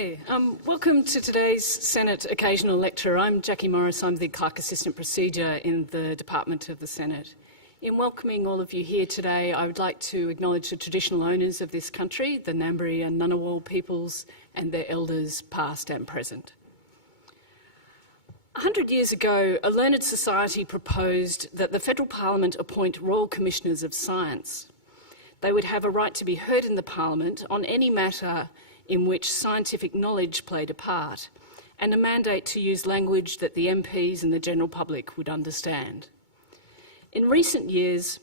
Hi, welcome to today's Senate Occasional Lecture. I'm Jackie Morris, I'm the Clerk Assistant Procedure in the Department of the Senate. In welcoming all of you here today, I would like to acknowledge the traditional owners of this country, the Ngambri and Ngunnawal peoples and their elders past and present. 100 years ago, a learned society proposed that the Federal Parliament appoint Royal Commissioners of Science. They would have a right to be heard in the Parliament on any matter in which scientific knowledge played a part, and a mandate to use language that the MPs and the general public would understand. In recent years,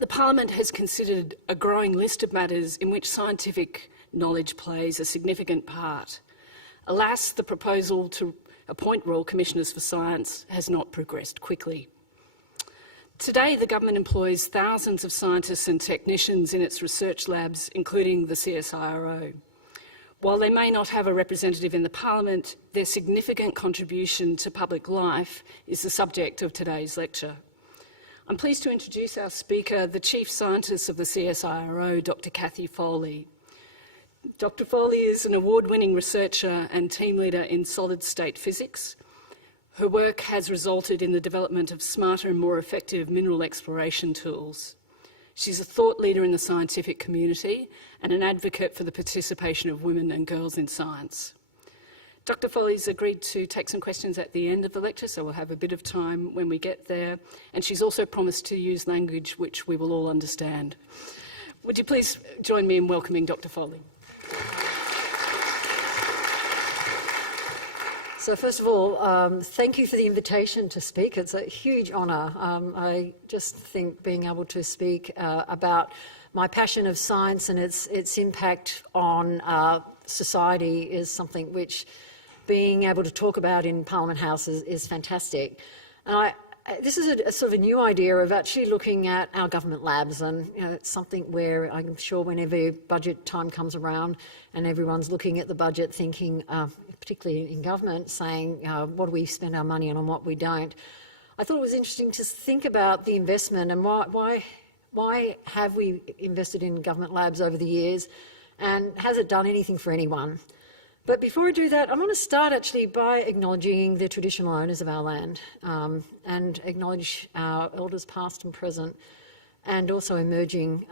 the Parliament has considered a growing list of matters in which scientific knowledge plays a significant part. Alas, the proposal to appoint Royal Commissioners for Science has not progressed quickly. Today, the government employs thousands of scientists and technicians in its research labs, including the CSIRO. While they may not have a representative in the Parliament, their significant contribution to public life is the subject of today's lecture. I'm pleased to introduce our speaker, the Chief Scientist of the CSIRO, Dr. Cathy Foley. Dr. Foley is an award-winning researcher and team leader in solid-state physics. Her work has resulted in the development of smarter and more effective mineral exploration tools. She's a thought leader in the scientific community and an advocate for the participation of women and girls in science. Dr. Foley's agreed to take some questions at the end of the lecture, so we'll have a bit of time when we get there. And she's also promised to use language which we will all understand. Would you please join me in welcoming Dr. Foley? So first of all, thank you for the invitation to speak. It's a huge honour. I just think being able to speak about my passion of science and its impact on society is something which being able to talk about in Parliament House is fantastic. And this is a sort of a new idea of actually looking at our government labs, and it's something where I'm sure whenever budget time comes around and everyone's looking at the budget thinking, particularly in government, saying what do we spend our money on and what we don't. I thought it was interesting to think about the investment and why have we invested in government labs over the years, and has it done anything for anyone? But before I do that, I'm going to start actually by acknowledging the traditional owners of our land and acknowledge our elders past and present, and also emerging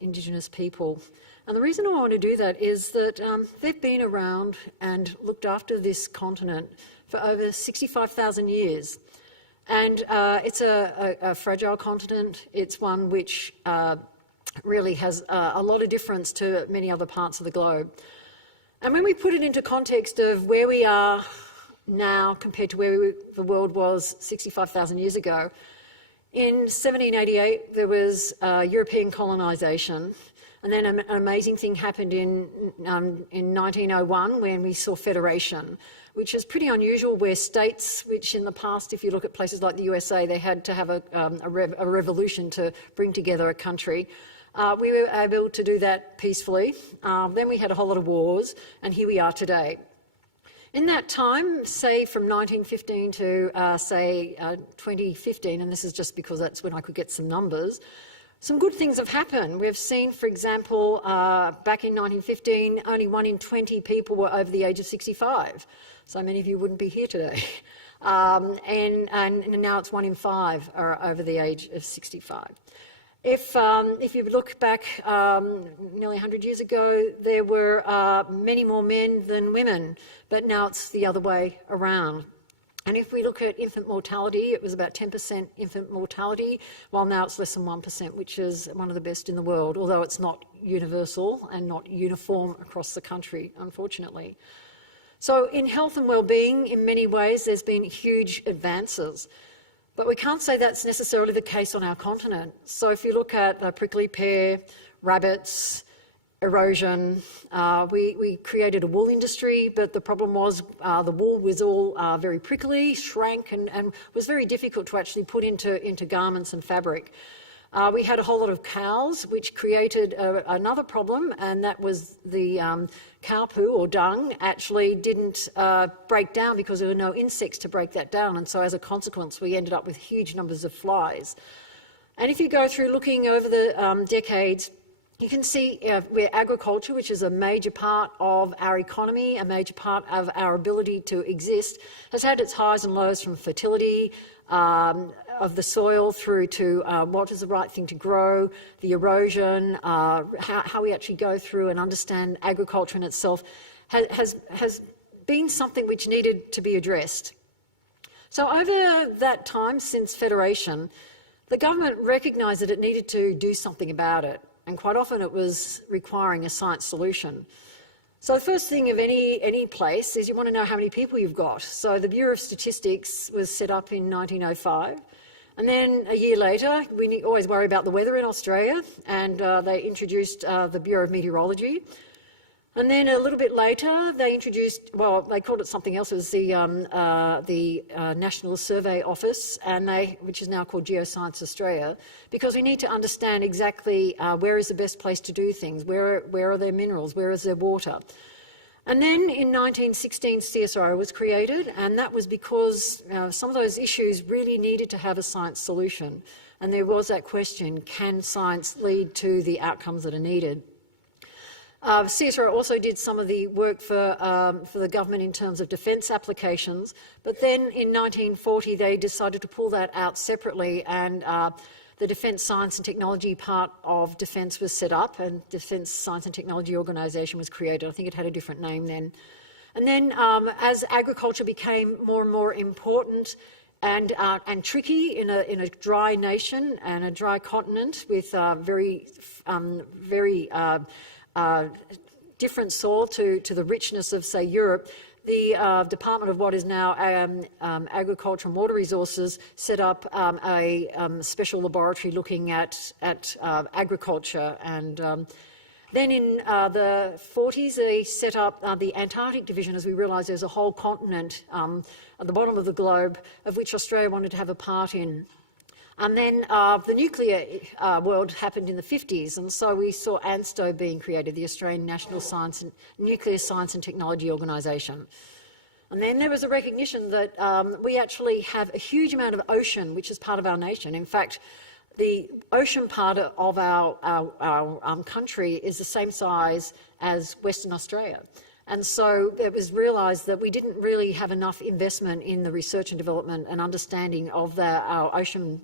Indigenous people. And the reason I want to do that is that they've been around and looked after this continent for over 65,000 years. And it's a fragile continent. It's one which really has a lot of difference to many other parts of the globe. And when we put it into context of where we are now compared to where the world was 65,000 years ago, in 1788 there was European colonisation, and then an amazing thing happened in 1901 when we saw federation, which is pretty unusual, where states, which in the past, if you look at places like the USA, they had to have a revolution to bring together a country. We were able to do that peacefully. Then we had a whole lot of wars, and here we are today. In that time, say from 1915 to 2015, and this is just because that's when I could get some numbers, some good things have happened. We've seen, for example, back in 1915, only 1 in 20 people were over the age of 65. So many of you wouldn't be here today. And now it's 1 in 5 are over the age of 65. If you look back nearly 100 years ago, there were many more men than women, but now it's the other way around. And if we look at infant mortality, it was about 10% infant mortality, while now it's less than 1%, which is one of the best in the world, although it's not universal and not uniform across the country, unfortunately. So in health and well-being, in many ways, there's been huge advances. But we can't say that's necessarily the case on our continent. So if you look at prickly pear, rabbits, erosion, we created a wool industry, but the problem was the wool was all very prickly, shrank, and was very difficult to actually put into garments and fabric. We had a whole lot of cows, which created another problem, and that was the cow poo or dung actually didn't break down because there were no insects to break that down, and so as a consequence we ended up with huge numbers of flies. And if you go through looking over the decades, You can see where agriculture, which is a major part of our economy, a major part of our ability to exist, has had its highs and lows, from fertility of the soil through to what is the right thing to grow, the erosion, how we actually go through and understand agriculture in itself, has been something which needed to be addressed. So over that time since Federation, the government recognised that it needed to do something about it, and quite often it was requiring a science solution. So the first thing of any place is you want to know how many people you've got. So the Bureau of Statistics was set up in 1905, and then a year later, we always worry about the weather in Australia, and they introduced the Bureau of Meteorology. And then a little bit later, they introduced, well, they called it something else. It was the National Survey Office, which is now called Geoscience Australia, because we need to understand exactly where is the best place to do things, where are there minerals, where is there water. And then in 1916, CSIRO was created, and that was because some of those issues really needed to have a science solution. And there was that question, can science lead to the outcomes that are needed? CSIRO also did some of the work for the government in terms of defence applications, but then in 1940 they decided to pull that out separately, and the Defence Science and Technology part of Defence was set up, and Defence Science and Technology Organisation was created. I think it had a different name then. And then as agriculture became more and more important and tricky in a dry nation and a dry continent with very different soil to the richness of, say, Europe, the Department of what is now Agriculture and Water Resources set up a special laboratory looking at agriculture. And then in the 40s, they set up the Antarctic Division, as we realised there's a whole continent at the bottom of the globe of which Australia wanted to have a part in. And then the nuclear world happened in the 50s, and so we saw ANSTO being created, the Australian National Nuclear Science and Technology Organisation. And then there was a recognition that we actually have a huge amount of ocean, which is part of our nation. In fact, the ocean part of our country is the same size as Western Australia. And so it was realised that we didn't really have enough investment in the research and development and understanding of our ocean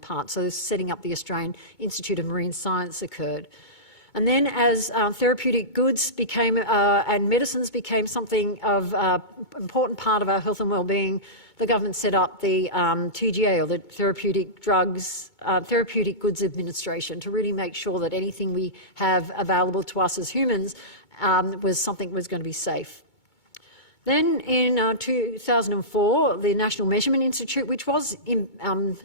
part. So setting up the Australian Institute of Marine Science occurred. And then as therapeutic goods became and medicines became something of important part of our health and well-being, the government set up the TGA, or the Therapeutic Goods Administration, to really make sure that anything we have available to us as humans was something that was going to be safe. Then in 2004, the National Measurement Institute, which was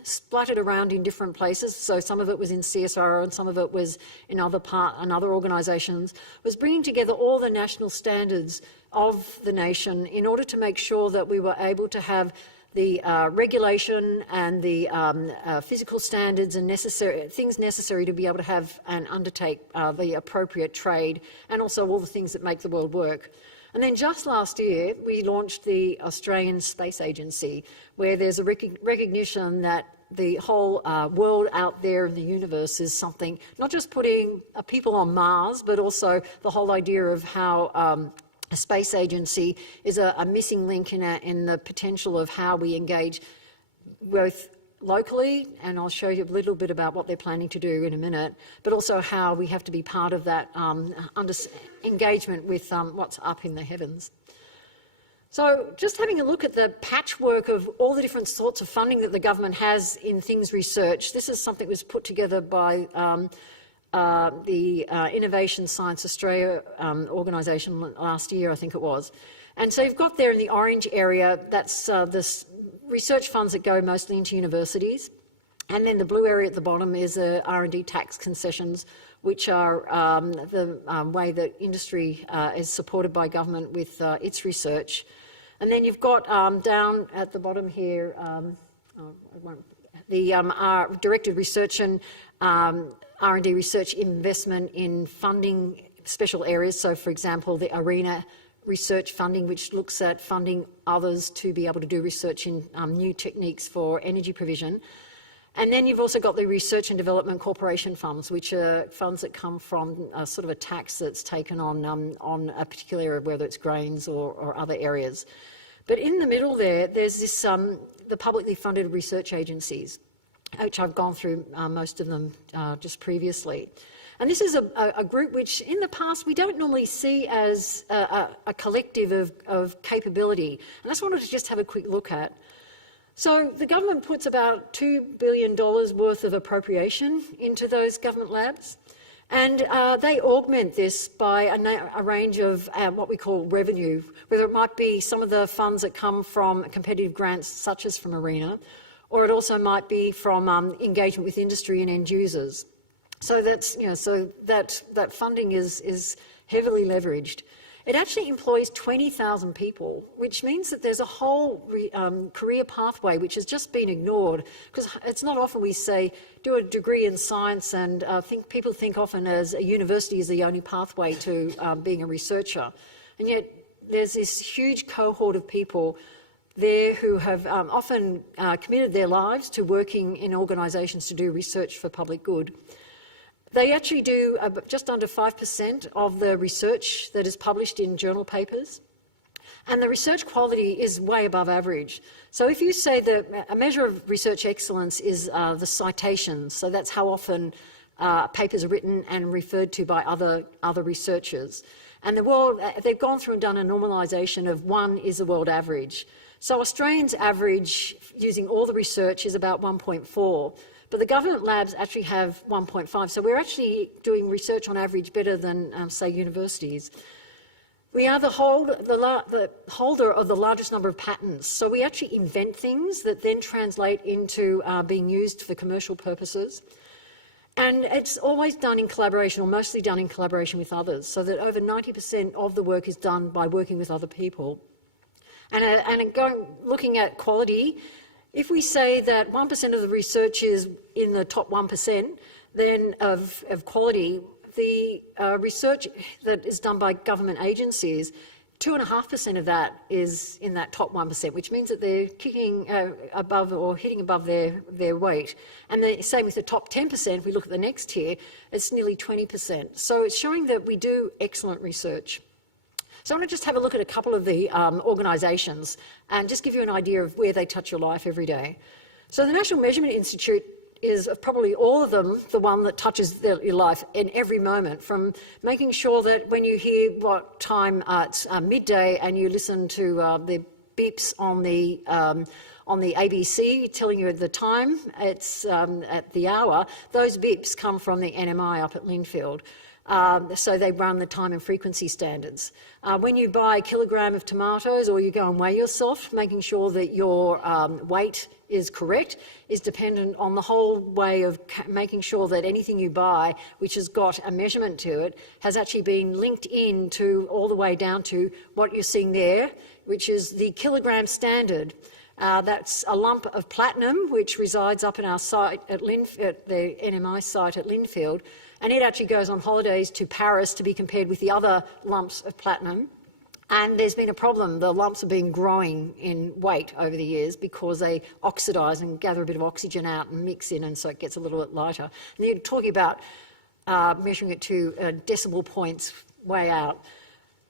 splattered around in different places, so some of it was in CSIRO and some of it was in other organisations, was bringing together all the national standards of the nation in order to make sure that we were able to have the regulation and the physical standards and things necessary to be able to have and undertake the appropriate trade, and also all the things that make the world work. And then just last year, we launched the Australian Space Agency, where there's a recognition that the whole world out there in the universe is something, not just putting people on Mars, but also the whole idea of how a space agency is a missing link in the potential of how we engage both locally, and I'll show you a little bit about what they're planning to do in a minute, but also how we have to be part of that engagement with what's up in the heavens. So just having a look at the patchwork of all the different sorts of funding that the government has in things research, this is something that was put together by the Innovation Science Australia organisation last year, I think it was. And so you've got there in the orange area, that's the research funds that go mostly into universities. And then the blue area at the bottom is R&D tax concessions, which are the way that industry is supported by government with its research. And then you've got down at the bottom here, the directed research and R&D research investment in funding special areas. So, for example, the ARENA research funding, which looks at funding others to be able to do research in new techniques for energy provision. And then you've also got the Research and Development Corporation funds, which are funds that come from sort of a tax that's taken on a particular area, whether it's grains or other areas. But in the middle there's this, the publicly funded research agencies, which I've gone through most of them just previously. And this is a group which in the past we don't normally see as a collective of capability. And that's what I wanted to just have a quick look at. So the government puts about $2 billion worth of appropriation into those government labs, and they augment this by a range of what we call revenue, whether it might be some of the funds that come from competitive grants such as from ARENA, or it also might be from engagement with industry and end users. So that's, so that funding is heavily leveraged. It actually employs 20,000 people, which means that there's a whole career pathway which has just been ignored, because it's not often we say do a degree in science, and people think often as a university is the only pathway to being a researcher. And yet there's this huge cohort of people there who have often committed their lives to working in organisations to do research for public good. They actually do just under 5% of the research that is published in journal papers, and the research quality is way above average. So if you say that a measure of research excellence is the citations, so that's how often papers are written and referred to by other researchers. And the world, they've gone through and done a normalisation of 1 is the world average. So Australians' average, using all the research, is about 1.4. But the government labs actually have 1.5, so we're actually doing research on average better than, say, universities. We are the holder of the largest number of patents, so we actually invent things that then translate into being used for commercial purposes. And it's always done in collaboration, or mostly done in collaboration with others, so that over 90% of the work is done by working with other people. And looking at quality, if we say that 1% of the research is in the top 1% then of quality, the research that is done by government agencies, 2.5% of that is in that top 1%, which means that they're kicking above or hitting above their weight. And the same with the top 10%, if we look at the next tier, it's nearly 20%. So it's showing that we do excellent research. So I want to just have a look at a couple of the organisations and just give you an idea of where they touch your life every day. So the National Measurement Institute is, of probably all of them, the one that touches your life in every moment, from making sure that when you hear what time it's midday and you listen to the beeps on the ABC telling you the time, it's at the hour, those beeps come from the NMI up at Linfield. So they run the time and frequency standards. When you buy a kilogram of tomatoes or you go and weigh yourself, making sure that your weight is correct is dependent on the whole way of making sure that anything you buy which has got a measurement to it has actually been linked in to all the way down to what you're seeing there, which is the kilogram standard. That's a lump of platinum which resides up in our site at the NMI site at Linfield, and it actually goes on holidays to Paris to be compared with the other lumps of platinum. And there's been a problem. The lumps have been growing in weight over the years because they oxidise and gather a bit of oxygen out and mix in, and so it gets a little bit lighter. And you're talking about measuring it to decimal points way out.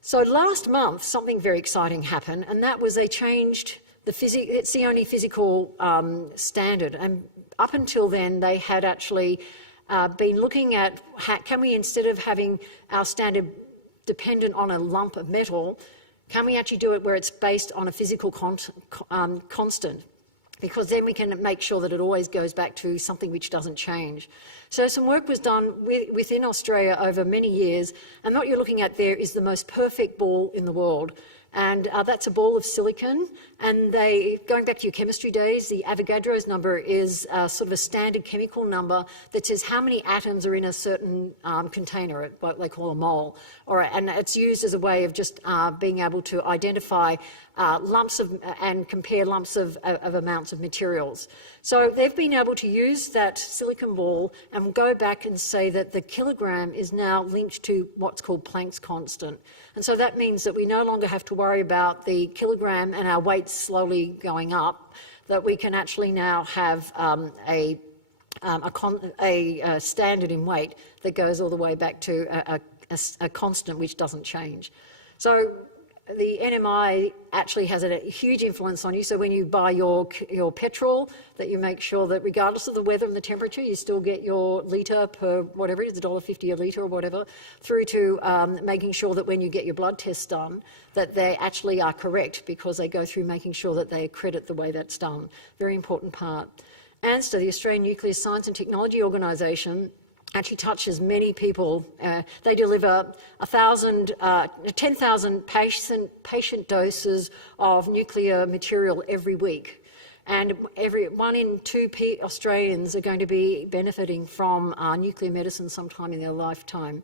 So last month, something very exciting happened, and that was they changed it's the only physical standard. And up until then, they had actually been looking at can we, instead of having our standard dependent on a lump of metal, can we actually do it where it's based on a physical constant? Because then we can make sure that it always goes back to something which doesn't change. So some work was done within Australia over many years, and what you're looking at there is the most perfect ball in the world. And that's a ball of silicon, and going back to your chemistry days, the Avogadro's number is sort of a standard chemical number that says how many atoms are in a certain container, what they call a mole. And it's used as a way of just being able to identify lumps of and compare lumps of amounts of materials. So they've been able to use that silicon ball and go back and say that the kilogram is now linked to what's called Planck's constant. And so that means that we no longer have to worry about the kilogram and our weight slowly going up, that we can actually now have a a standard in weight that goes all the way back to a constant which doesn't change. So the NMI actually has a huge influence on you. So when you buy your petrol, that you make sure that regardless of the weather and the temperature, you still get your litre per whatever it is, $1.50 a litre or whatever, through to making sure that when you get your blood tests done, that they actually are correct, because they go through making sure that they accredit the way that's done. Very important part. ANSTA, the Australian Nuclear Science and Technology Organisation, actually touches many people. They deliver 10,000 patient doses of nuclear material every week. And 1 in 2 Australians are going to be benefiting from nuclear medicine sometime in their lifetime.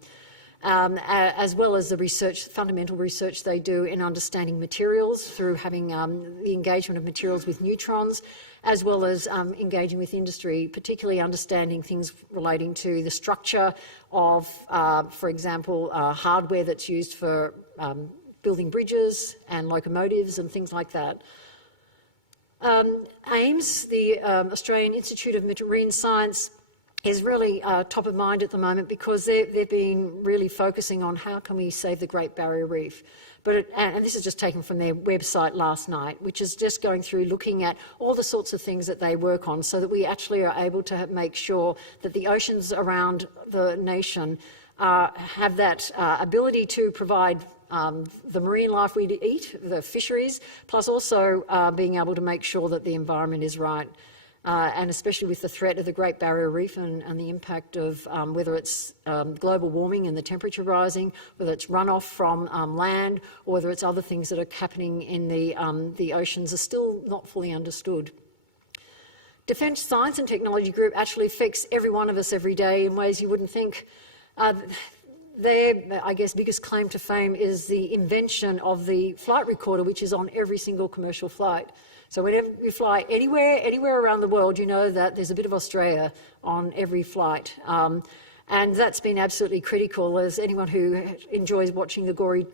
As well as the research, fundamental research they do in understanding materials through having the engagement of materials with neutrons, as well as engaging with industry, particularly understanding things relating to the structure of, for example, hardware that's used for building bridges and locomotives and things like that. AIMS, the Australian Institute of Marine Science, is really top of mind at the moment, because they've been really focusing on how can we save the Great Barrier Reef. And this is just taken from their website last night, which is just going through looking at all the sorts of things that they work on, so that we actually are able to make sure that the oceans around the nation have that ability to provide the marine life we eat, the fisheries, plus also being able to make sure that the environment is right. And especially with the threat of the Great Barrier Reef and the impact of whether it's global warming and the temperature rising, whether it's runoff from land, or whether it's other things that are happening in the oceans, are still not fully understood. Defence Science and Technology Group actually affects every one of us every day in ways you wouldn't think. Their, I guess, biggest claim to fame is the invention of the flight recorder, which is on every single commercial flight. So whenever you fly anywhere around the world, you know that there's a bit of Australia on every flight. And that's been absolutely critical, as anyone who enjoys watching the gory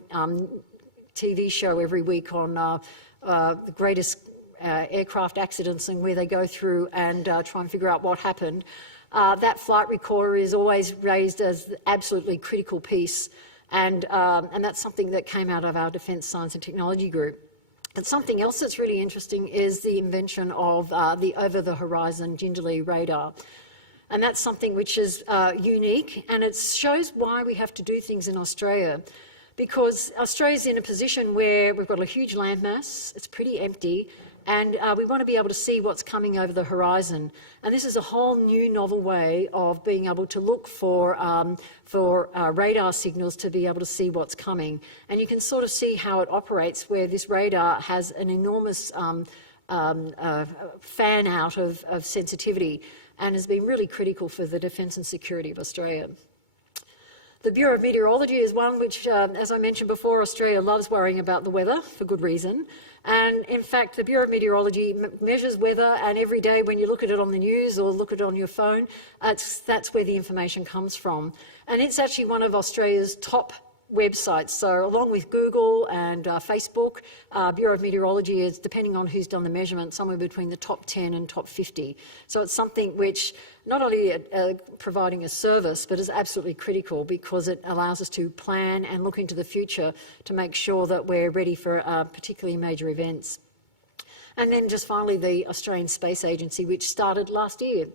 TV show every week on the greatest aircraft accidents and where they go through and try and figure out what happened. That flight recorder is always raised as the absolutely critical piece. And that's something that came out of our Defence Science and Technology Group. And something else that's really interesting is the invention of the over-the-horizon gingerly radar. And that's something which is unique, and it shows why we have to do things in Australia. Because Australia's in a position where we've got a huge landmass, it's pretty empty, and we want to be able to see what's coming over the horizon. And this is a whole new novel way of being able to look for radar signals to be able to see what's coming. And you can sort of see how it operates, where this radar has an enormous fan out of sensitivity, and has been really critical for the defence and security of Australia. The Bureau of Meteorology is one which, as I mentioned before, Australia loves worrying about the weather for good reason. And in fact, the Bureau of Meteorology measures weather, and every day when you look at it on the news or look at it on your phone, that's where the information comes from. And it's actually one of Australia's top websites. So along with Google and Facebook, Bureau of Meteorology is, depending on who's done the measurement, somewhere between the top 10 and top 50. So it's something which not only providing a service, but is absolutely critical, because it allows us to plan and look into the future to make sure that we're ready for particularly major events. And then just finally, the Australian Space Agency, which started last year.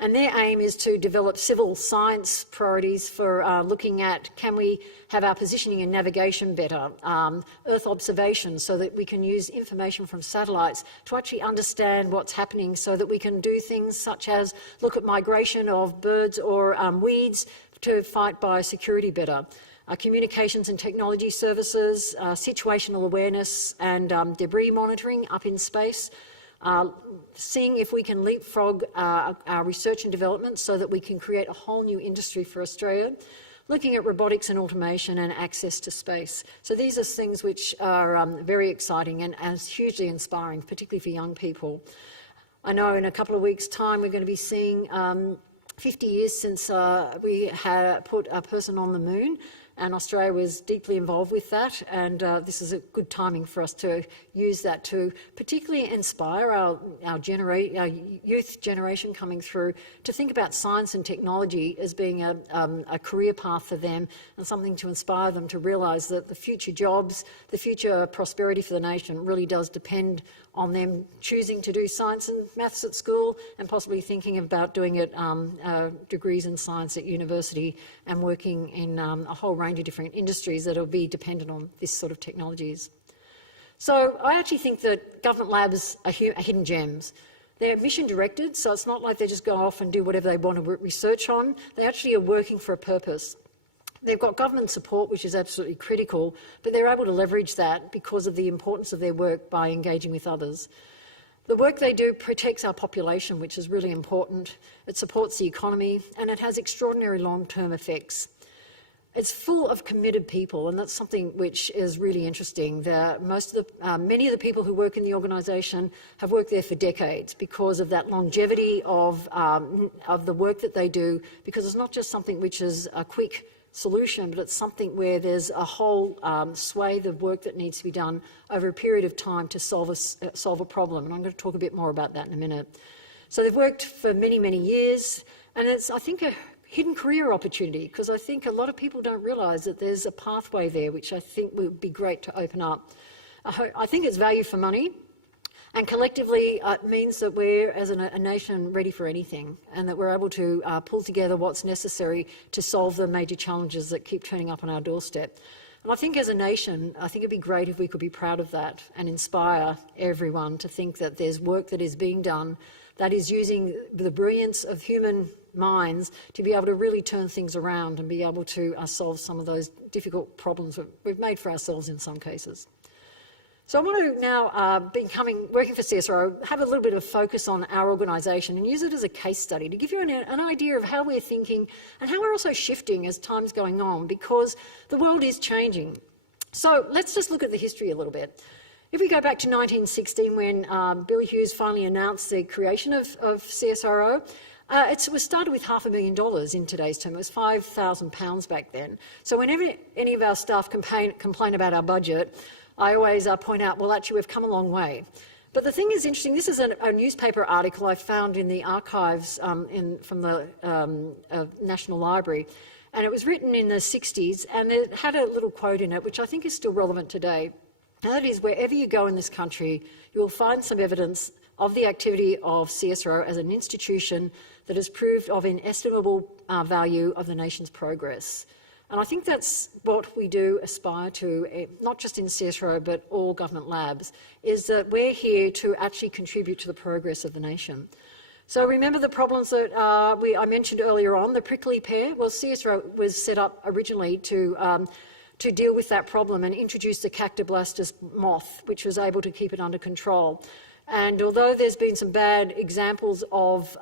And their aim is to develop civil science priorities for looking at, can we have our positioning and navigation better, Earth observation, so that we can use information from satellites to actually understand what's happening, so that we can do things such as look at migration of birds or weeds to fight biosecurity better. Communications and technology services, situational awareness and debris monitoring up in space. Seeing if we can leapfrog our research and development so that we can create a whole new industry for Australia, looking at robotics and automation and access to space. So these are things which are very exciting and hugely inspiring, particularly for young people. I know in a couple of weeks' time we're going to be seeing 50 years since we had put a person on the moon. and Australia was deeply involved with that, and this is a good timing for us to use that to particularly inspire our youth generation coming through to think about science and technology as being a career path for them and something to inspire them to realise that the future jobs, the future prosperity for the nation really does depend on them choosing to do science and maths at school and possibly thinking about doing it degrees in science at university and working in a whole range of different industries that will be dependent on this sort of technologies. So I actually think that government labs are hidden gems. They're mission directed, so it's not like they just go off and do whatever they want to research on. They actually are working for a purpose. They've got government support, which is absolutely critical, but they're able to leverage that because of the importance of their work by engaging with others. The work they do protects our population, which is really important. It supports the economy, and it has extraordinary long-term effects. It's full of committed people, and that's something which is really interesting. Many of the people who work in the organisation have worked there for decades because of that longevity of the work that they do, because it's not just something which is a quick solution, but it's something where there's a whole swathe of work that needs to be done over a period of time to solve a problem. And I'm going to talk a bit more about that in a minute. So they've worked for many, many years, and it's, I think, a hidden career opportunity, because I think a lot of people don't realise that there's a pathway there, which I think would be great to open up. I think it's value for money. And collectively, it means that we're, as a nation, ready for anything, and that we're able to pull together what's necessary to solve the major challenges that keep turning up on our doorstep. And I think as a nation, I think it'd be great if we could be proud of that and inspire everyone to think that there's work that is being done that is using the brilliance of human minds to be able to really turn things around and be able to solve some of those difficult problems that we've made for ourselves in some cases. So I want to now, working for CSIRO, have a little bit of a focus on our organisation and use it as a case study to give you an idea of how we're thinking and how we're also shifting as time's going on, because the world is changing. So let's just look at the history a little bit. If we go back to 1916, when Billy Hughes finally announced the creation of CSIRO, it was started with $500,000 in today's term. It was £5,000 back then. So whenever any of our staff complain about our budget, I always point out, well, actually, we've come a long way. But the thing is interesting, this is a newspaper article I found in the archives from the National Library, and it was written in the 60s, and it had a little quote in it, which I think is still relevant today. And that is, wherever you go in this country, you will find some evidence of the activity of CSIRO as an institution that has proved of inestimable value of the nation's progress. And I think that's what we do aspire to, not just in CSIRO, but all government labs, is that we're here to actually contribute to the progress of the nation. So remember the problems that I mentioned earlier on, the prickly pear? Well, CSIRO was set up originally to deal with that problem and introduce the cactoblastis moth, which was able to keep it under control. And although there's been some bad examples of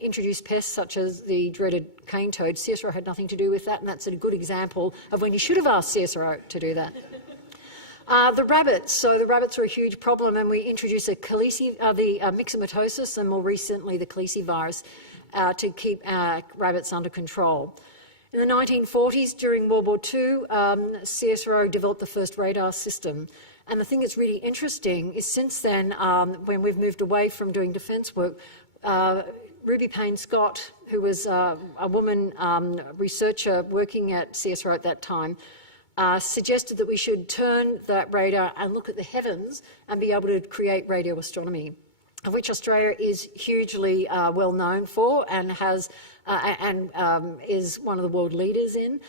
introduced pests such as the dreaded cane toad, CSIRO had nothing to do with that, and that's a good example of when you should have asked CSIRO to do that. The rabbits. So the rabbits are a huge problem, and we introduced the myxomatosis and more recently the calicivirus to keep rabbits under control. In the 1940s, during World War II, CSIRO developed the first radar system. And the thing that's really interesting is since then, when we've moved away from doing defence work, Ruby Payne-Scott, who was a woman researcher working at CSIRO at that time, suggested that we should turn that radar and look at the heavens and be able to create radio astronomy, of which Australia is hugely well known for and has is one of the world leaders in.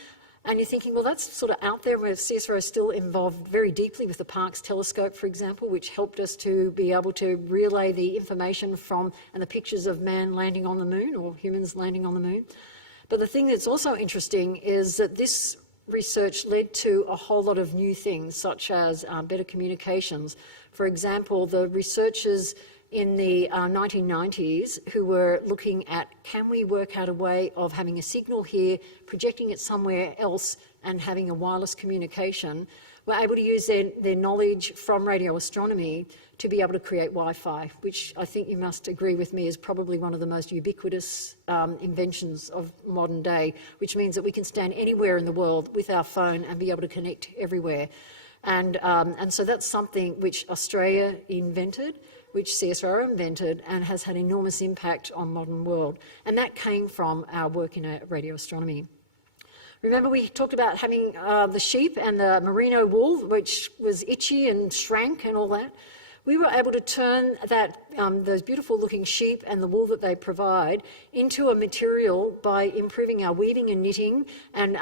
And you're thinking, well, that's sort of out there, where CSIRO is still involved very deeply with the Parkes telescope, for example, which helped us to be able to relay the information from and the pictures of man landing on the moon, or humans landing on the moon. But the thing that's also interesting is that this research led to a whole lot of new things, such as better communications. For example, the researchers in the 1990s who were looking at, can we work out a way of having a signal here, projecting it somewhere else and having a wireless communication, were able to use their knowledge from radio astronomy to be able to create Wi-Fi, which I think you must agree with me is probably one of the most ubiquitous inventions of modern day, which means that we can stand anywhere in the world with our phone and be able to connect everywhere. And so that's something which Australia invented, which CSIRO invented, and has had enormous impact on modern world. And that came from our work in radio astronomy. Remember we talked about having the sheep and the merino wool, which was itchy and shrank and all that. We were able to turn that, those beautiful looking sheep and the wool that they provide into a material by improving our weaving and knitting and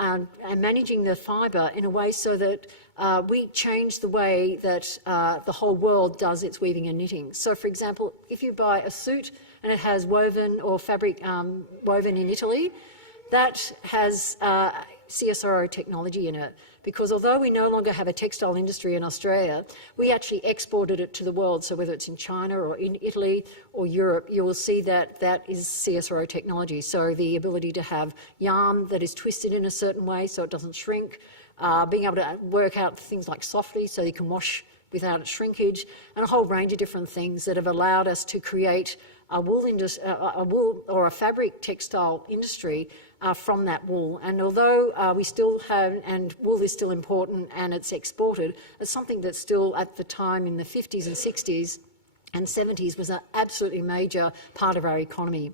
managing the fibre in a way so that we change the way that the whole world does its weaving and knitting. So, for example, if you buy a suit and it has woven or fabric woven in Italy, that has CSIRO technology in it, because although we no longer have a textile industry in Australia, we actually exported it to the world. So whether it's in China or in Italy or Europe, you will see that that is CSIRO technology. So the ability to have yarn that is twisted in a certain way so it doesn't shrink, being able to work out things like softly so you can wash without shrinkage, and a whole range of different things that have allowed us to create a wool or a fabric textile industry from that wool. And although we still have, and wool is still important and it's exported, it's something that still at the time in the 50s and 60s and 70s was an absolutely major part of our economy.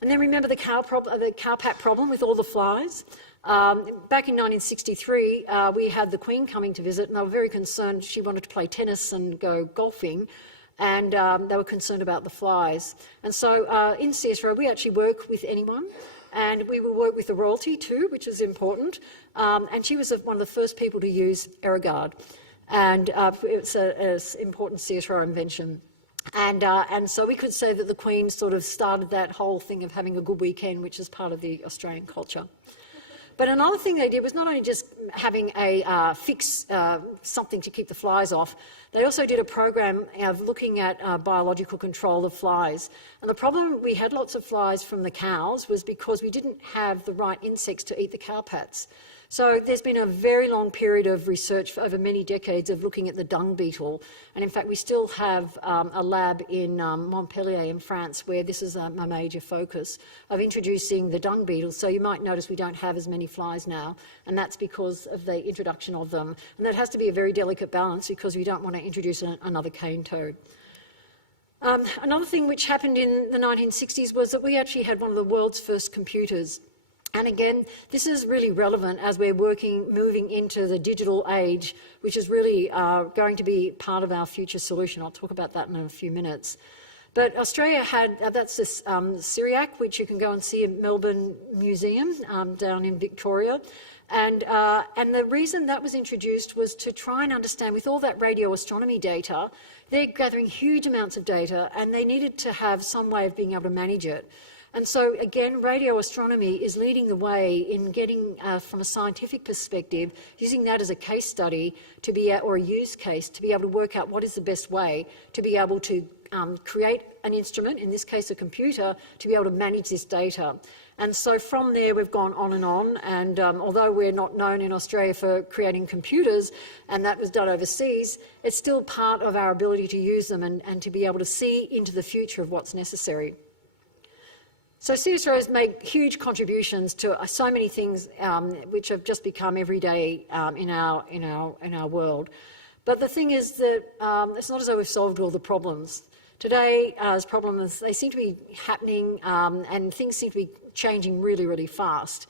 And then remember the cowpat problem with all the flies. Back in 1963, we had the Queen coming to visit, and they were very concerned. She wanted to play tennis and go golfing, and they were concerned about the flies. And so in CSIRO, we actually work with anyone, and we will work with the royalty too, which is important. And she was one of the first people to use Aerogard, and it's an important CSIRO invention. And so we could say that the Queen sort of started that whole thing of having a good weekend, which is part of the Australian culture. But another thing they did was not only just having a fix, something to keep the flies off, they also did a program of looking at biological control of flies. And the problem, we had lots of flies from the cows, was because we didn't have the right insects to eat the cowpats. So there's been a very long period of research for over many decades of looking at the dung beetle. And in fact, we still have a lab in Montpellier in France where this is a major focus of introducing the dung beetle. So you might notice we don't have as many flies now, and that's because of the introduction of them. And that has to be a very delicate balance because we don't want to introduce another cane toad. Another thing which happened in the 1960s was that we actually had one of the world's first computers. And again, this is really relevant as we're moving into the digital age, which is really going to be part of our future solution. I'll talk about that in a few minutes. But Australia had, that's this CSIRO, which you can go and see in Melbourne Museum down in Victoria. And the reason that was introduced was to try and understand, with all that radio astronomy data, they're gathering huge amounts of data and they needed to have some way of being able to manage it. And so, again, radio astronomy is leading the way in getting, from a scientific perspective, using that as a case study to be, or a use case, to be able to work out what is the best way to be able to create an instrument, in this case a computer, to be able to manage this data. And so from there we've gone on, and although we're not known in Australia for creating computers, and that was done overseas, it's still part of our ability to use them and to be able to see into the future of what's necessary. So CSIRO's made huge contributions to so many things which have just become everyday in our world. But the thing is that it's not as though we've solved all the problems. Today, as problems, they seem to be happening and things seem to be changing really, really fast.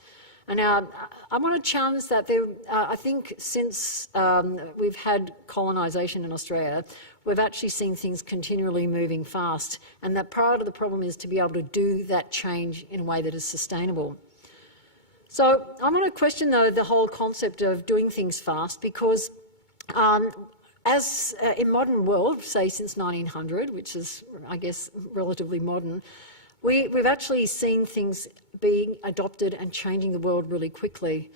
And I want to challenge that. I think since we've had colonisation in Australia, we've actually seen things continually moving fast, and that part of the problem is to be able to do that change in a way that is sustainable. So I want to question, though, the whole concept of doing things fast, because as in modern world, say since 1900, which is, I guess, relatively modern, we've actually seen things being adopted and changing the world really quickly.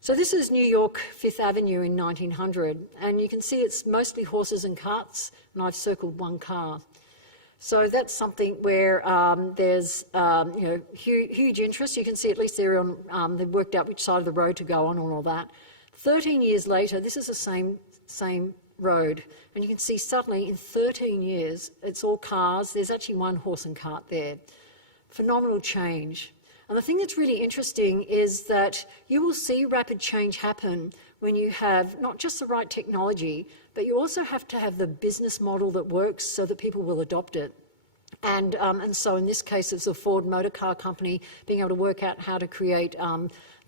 So this is New York, Fifth Avenue in 1900, and you can see it's mostly horses and carts, and I've circled one car. So that's something where there's huge interest. You can see at least they've worked out which side of the road to go on and all that. 13 years later, this is the same road, and you can see suddenly in 13 years, it's all cars. There's actually one horse and cart there. Phenomenal change. And the thing that's really interesting is that you will see rapid change happen when you have not just the right technology, but you also have to have the business model that works so that people will adopt it. And so in this case, it's the Ford Motor Car Company being able to work out how to create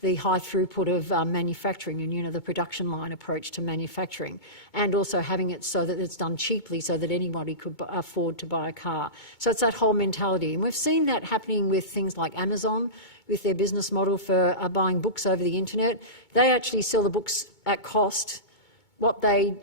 the high throughput of manufacturing and, the production line approach to manufacturing, and also having it so that it's done cheaply so that anybody could afford to buy a car. So it's that whole mentality. And we've seen that happening with things like Amazon, with their business model for buying books over the internet. They actually sell the books at cost. What they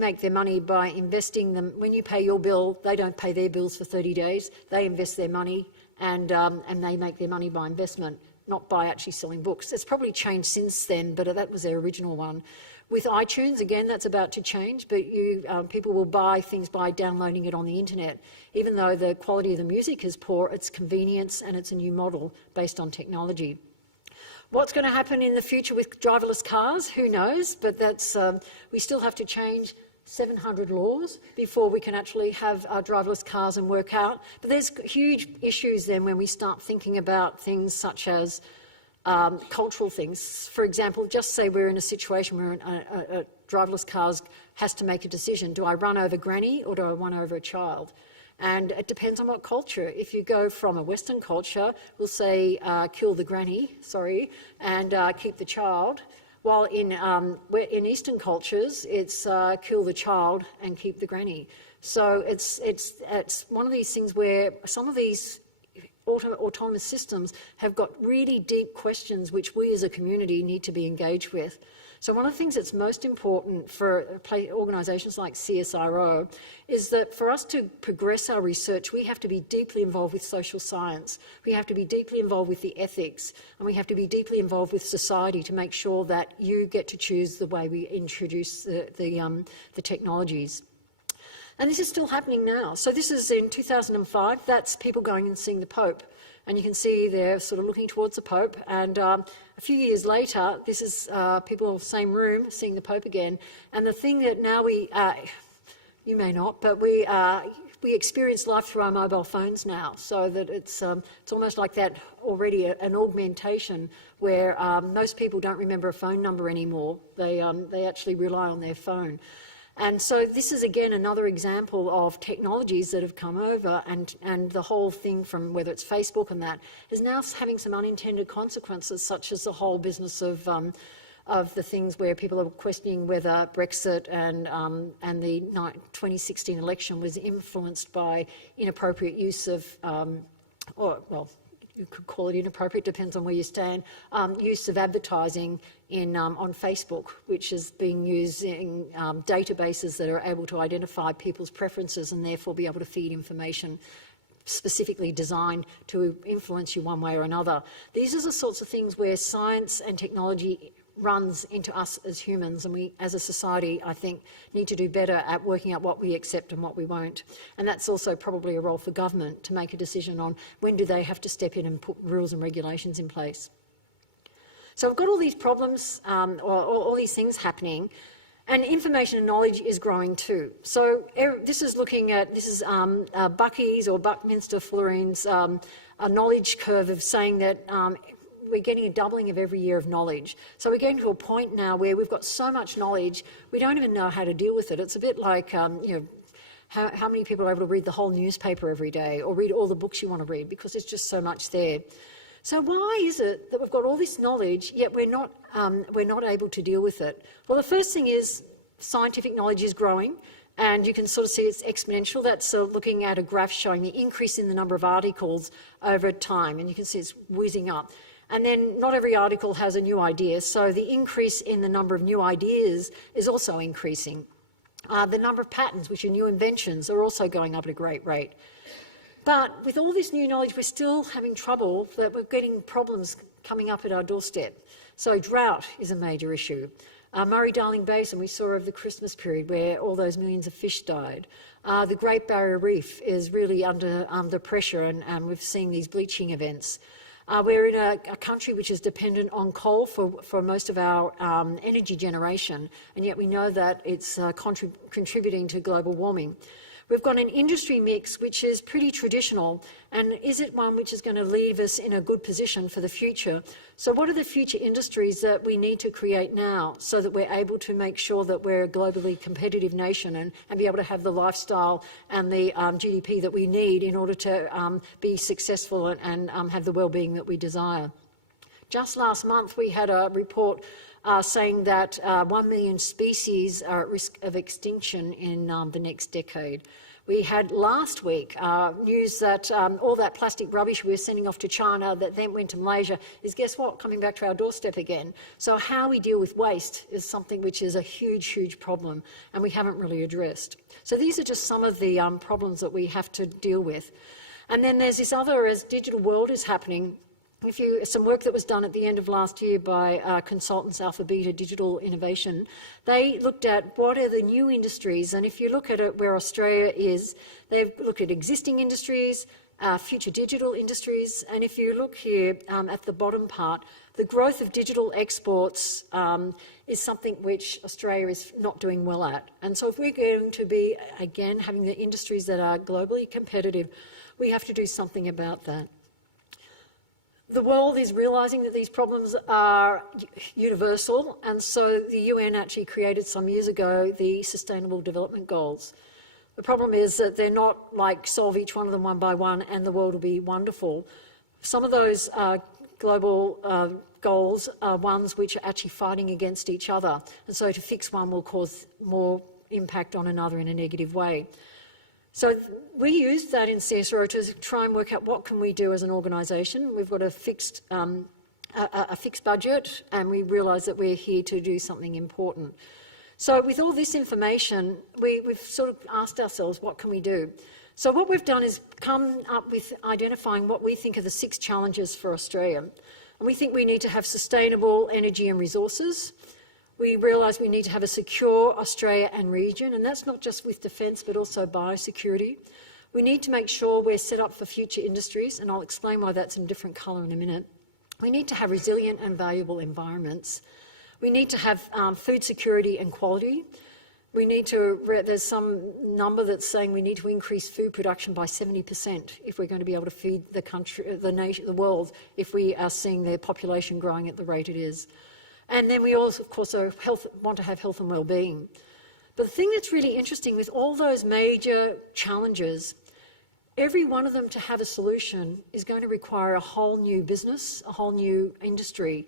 make their money by investing them. When you pay your bill, they don't pay their bills for 30 days. They invest their money and they make their money by investment, not by actually selling books. It's probably changed since then, but that was their original one. With iTunes, again, that's about to change, but people will buy things by downloading it on the internet. Even though the quality of the music is poor, it's convenience and it's a new model based on technology. What's going to happen in the future with driverless cars? Who knows? But that's we still have to change 700 laws before we can actually have driverless cars and work out. But there's huge issues then when we start thinking about things such as cultural things. For example, just say we're in a situation where a driverless car has to make a decision. Do I run over granny or do I run over a child? And it depends on what culture. If you go from a Western culture, we'll say kill the granny, and keep the child. While in Eastern cultures, it's kill the child and keep the granny. So it's one of these things where some of these autonomous systems have got really deep questions which we as a community need to be engaged with. So one of the things that's most important for organisations like CSIRO is that for us to progress our research, we have to be deeply involved with social science, we have to be deeply involved with the ethics, and we have to be deeply involved with society to make sure that you get to choose the way we introduce the technologies. And this is still happening now. So this is in 2005, that's people going and seeing the Pope. And you can see they're sort of looking towards the Pope. And a few years later, this is people in the same room seeing the Pope again. And the thing that now you may not, but we experience life through our mobile phones now. So that it's almost like that already an augmentation where most people don't remember a phone number anymore. They actually rely on their phone. And so this is, again, another example of technologies that have come over and the whole thing from whether it's Facebook and that is now having some unintended consequences, such as the whole business of the things where people are questioning whether Brexit and the 2016 election was influenced by inappropriate use of, you could call it inappropriate, depends on where you stand, use of advertising on Facebook, which is being used in databases that are able to identify people's preferences and therefore be able to feed information specifically designed to influence you one way or another. These are the sorts of things where science and technology runs into us as humans, and we as a society, I think, need to do better at working out what we accept and what we won't. And that's also probably a role for government to make a decision on when do they have to step in and put rules and regulations in place. So we've got all these problems, or all these things happening, and information and knowledge is growing too. So this is Bucky's or Buckminster Fullerene's a knowledge curve of saying that we're getting a doubling of every year of knowledge. So we're getting to a point now where we've got so much knowledge, we don't even know how to deal with it. It's a bit like, how many people are able to read the whole newspaper every day or read all the books you want to read, because there's just so much there. So why is it that we've got all this knowledge, yet we're not able to deal with it? Well, the first thing is scientific knowledge is growing, and you can sort of see it's exponential. That's looking at a graph showing the increase in the number of articles over time, and you can see it's whizzing up. And then not every article has a new idea, so the increase in the number of new ideas is also increasing. The number of patents, which are new inventions, are also going up at a great rate. But with all this new knowledge, we're still having trouble, that we're getting problems coming up at our doorstep. So drought is a major issue. Murray-Darling Basin, we saw over the Christmas period where all those millions of fish died. The Great Barrier Reef is really under pressure, and we've seen these bleaching events. We're in a country which is dependent on coal for most of our energy generation, and yet we know that it's contributing to global warming. We've got an industry mix which is pretty traditional, and is it one which is going to leave us in a good position for the future? So what are the future industries that we need to create now so that we're able to make sure that we're a globally competitive nation and be able to have the lifestyle and the GDP that we need in order to be successful and have the well-being that we desire? Just last month we had a report saying that 1 million species are at risk of extinction in the next decade. We had last week news that all that plastic rubbish we were sending off to China that then went to Malaysia is, guess what, coming back to our doorstep again. So how we deal with waste is something which is a huge, huge problem, and we haven't really addressed. So these are just some of the problems that we have to deal with. And then there's this other, as digital world is happening, some work that was done at the end of last year by consultants Alpha Beta Digital Innovation, they looked at what are the new industries, and if you look at it where Australia is, they've looked at existing industries, future digital industries, and if you look here at the bottom part, the growth of digital exports is something which Australia is not doing well at. And so if we're going to be, again, having the industries that are globally competitive, we have to do something about that. The world is realising that these problems are universal, and so the UN actually created some years ago the Sustainable Development Goals. The problem is that they're not like solve each one of them one by one and the world will be wonderful. Some of those global goals are ones which are actually fighting against each other, and so to fix one will cause more impact on another in a negative way. So we used that in CSIRO to try and work out what can we do as an organisation. We've got a fixed budget, and we realise that we're here to do something important. So with all this information, we've sort of asked ourselves, what can we do? So what we've done is come up with identifying what we think are the 6 challenges for Australia. And we think we need to have sustainable energy and resources. We realise we need to have a secure Australia and region, and that's not just with defence but also biosecurity. We need to make sure we're set up for future industries, and I'll explain why that's in a different colour in a minute. We need to have resilient and valuable environments. We need to have food security and quality. We need to, there's some number that's saying we need to increase food production by 70% if we're going to be able to feed the country, the nation, the world, if we are seeing their population growing at the rate it is. And then we also, of course, want to have health and well-being. But the thing that's really interesting with all those major challenges, every one of them to have a solution is going to require a whole new business, a whole new industry.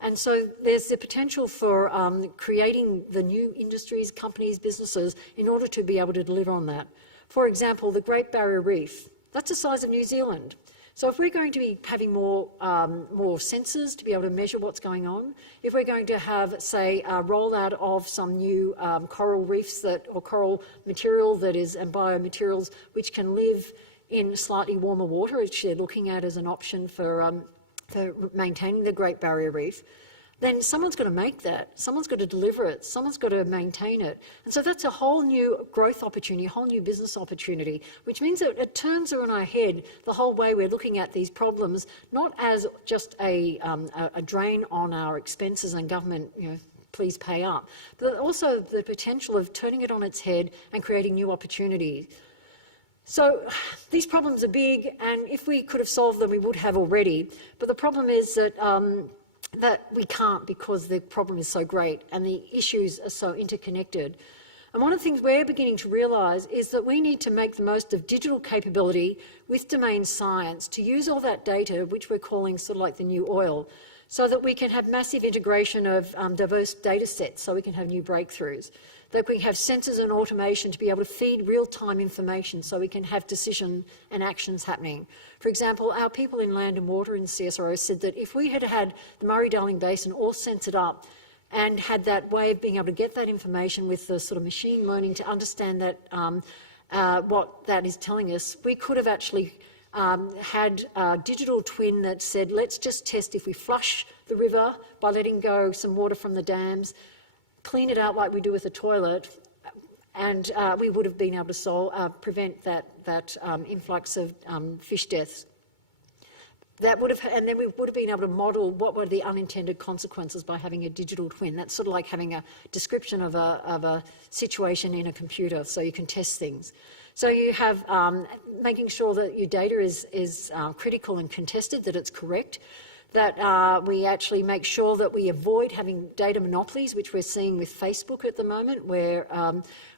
And so there's the potential for creating the new industries, companies, businesses, in order to be able to deliver on that. For example, the Great Barrier Reef, that's the size of New Zealand. So if we're going to be having more sensors to be able to measure what's going on, if we're going to have, say, a rollout of some new coral reefs or coral material that is, and biomaterials which can live in slightly warmer water, which they're looking at as an option for maintaining the Great Barrier Reef, then someone's got to make that, someone's got to deliver it, someone's got to maintain it. And so that's a whole new growth opportunity, a whole new business opportunity, which means that it turns on our head the whole way we're looking at these problems, not as just a drain on our expenses and government, please pay up, but also the potential of turning it on its head and creating new opportunities. So these problems are big, and if we could have solved them, we would have already. But the problem is that that we can't, because the problem is so great and the issues are so interconnected. And one of the things we're beginning to realise is that we need to make the most of digital capability with domain science to use all that data, which we're calling sort of like the new oil, so that we can have massive integration of diverse data sets, so we can have new breakthroughs, that we have sensors and automation to be able to feed real-time information so we can have decision and actions happening. For example, our people in Land and Water in CSIRO said that if we had had the Murray-Darling Basin all sensored up and had that way of being able to get that information with the sort of machine learning to understand that what that is telling us, we could have actually had a digital twin that said, let's just test if we flush the river by letting go some water from the dams, clean it out like we do with a toilet, and we would have been able to prevent that influx of fish deaths. and then we would have been able to model what were the unintended consequences by having a digital twin. That's sort of like having a description of a situation in a computer, so you can test things. So you have making sure that your data is critical and contested, that it's correct, that we actually make sure that we avoid having data monopolies, which we're seeing with Facebook at the moment, where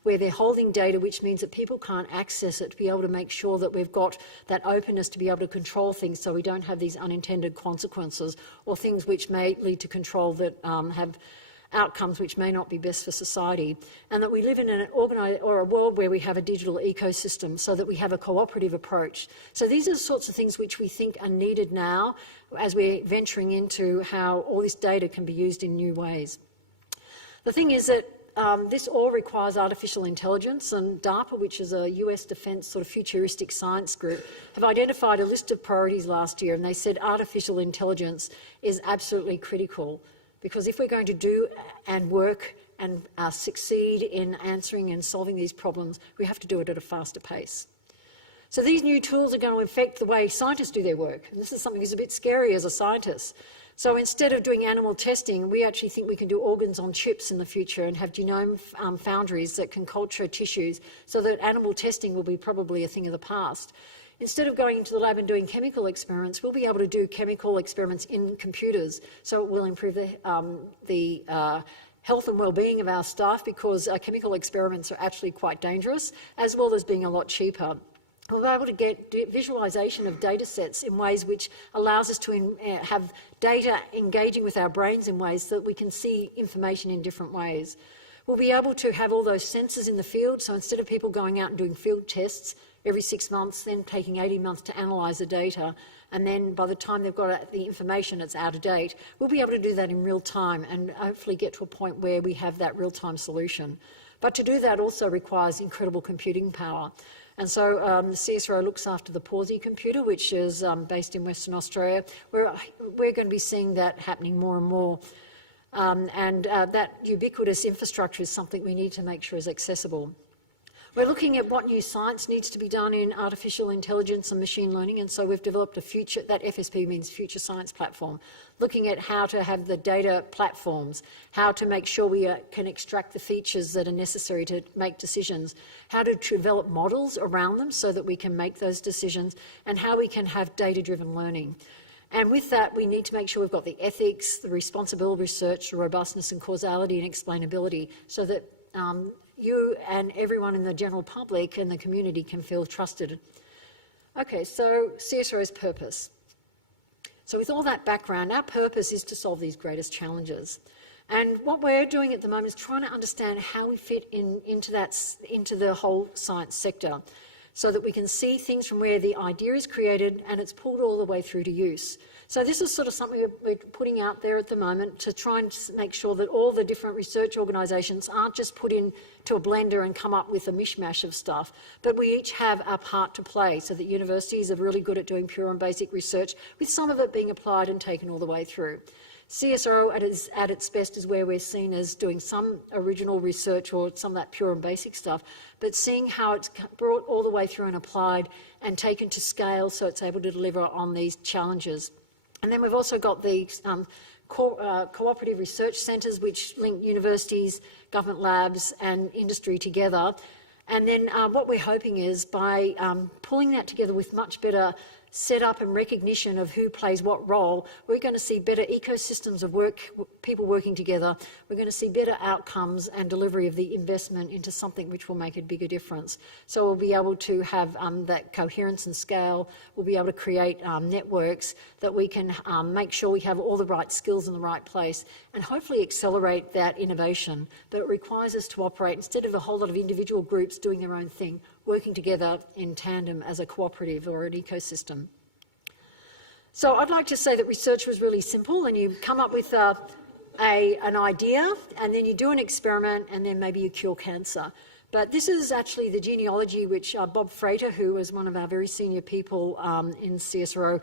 they're holding data, which means that people can't access it, to be able to make sure that we've got that openness to be able to control things so we don't have these unintended consequences or things which may lead to control that have outcomes which may not be best for society, and that we live in a world where we have a digital ecosystem so that we have a cooperative approach. So these are the sorts of things which we think are needed now as we're venturing into how all this data can be used in new ways. The thing is that this all requires artificial intelligence, and DARPA, which is a US defence sort of futuristic science group, have identified a list of priorities last year, and they said artificial intelligence is absolutely critical. Because if we're going to do and work and succeed in answering and solving these problems, we have to do it at a faster pace. So these new tools are going to affect the way scientists do their work. And this is something that's a bit scary as a scientist. So instead of doing animal testing, we actually think we can do organs on chips in the future and have genome foundries that can culture tissues, so that animal testing will be probably a thing of the past. Instead of going into the lab and doing chemical experiments, we'll be able to do chemical experiments in computers, so it will improve the health and well-being of our staff, because chemical experiments are actually quite dangerous, as well as being a lot cheaper. We'll be able to get visualisation of data sets in ways which allows us to have data engaging with our brains in ways that we can see information in different ways. We'll be able to have all those sensors in the field, so instead of people going out and doing field tests every 6 months, then taking 18 months to analyse the data, and then by the time they've got the information, it's out of date, we'll be able to do that in real time and hopefully get to a point where we have that real-time solution. But to do that also requires incredible computing power. And so the CSIRO looks after the Pawsey computer, which is based in Western Australia. We're going to be seeing that happening more and more. That ubiquitous infrastructure is something we need to make sure is accessible. We're looking at what new science needs to be done in artificial intelligence and machine learning, and so we've developed that FSP means Future Science Platform, looking at how to have the data platforms, how to make sure we can extract the features that are necessary to make decisions, how to develop models around them so that we can make those decisions, and how we can have data-driven learning. And with that, we need to make sure we've got the ethics, the responsible research, the robustness and causality and explainability, so that you and everyone in the general public and the community can feel trusted. Okay, so CSIRO's purpose. So with all that background, our purpose is to solve these greatest challenges. And what we're doing at the moment is trying to understand how we fit into the whole science sector, so that we can see things from where the idea is created and it's pulled all the way through to use. So this is sort of something we're putting out there at the moment to try and make sure that all the different research organisations aren't just put into a blender and come up with a mishmash of stuff, but we each have our part to play, so that universities are really good at doing pure and basic research, with some of it being applied and taken all the way through. CSIRO at its best is where we're seen as doing some original research or some of that pure and basic stuff, but seeing how it's brought all the way through and applied and taken to scale so it's able to deliver on these challenges. And then we've also got the cooperative research centres, which link universities, government labs and industry together. And then what we're hoping is by pulling that together with much better set up and recognition of who plays what role, we're going to see better ecosystems of work, people working together. We're going to see better outcomes and delivery of the investment into something which will make a bigger difference. So we'll be able to have that coherence and scale. We'll be able to create networks that we can make sure we have all the right skills in the right place and hopefully accelerate that innovation. But it requires us to operate, instead of a whole lot of individual groups doing their own thing, working together in tandem as a cooperative or an ecosystem. So I'd like to say that research was really simple, and you come up with an idea, and then you do an experiment, and then maybe you cure cancer. But this is actually the genealogy which Bob Frater, who was one of our very senior people in CSIRO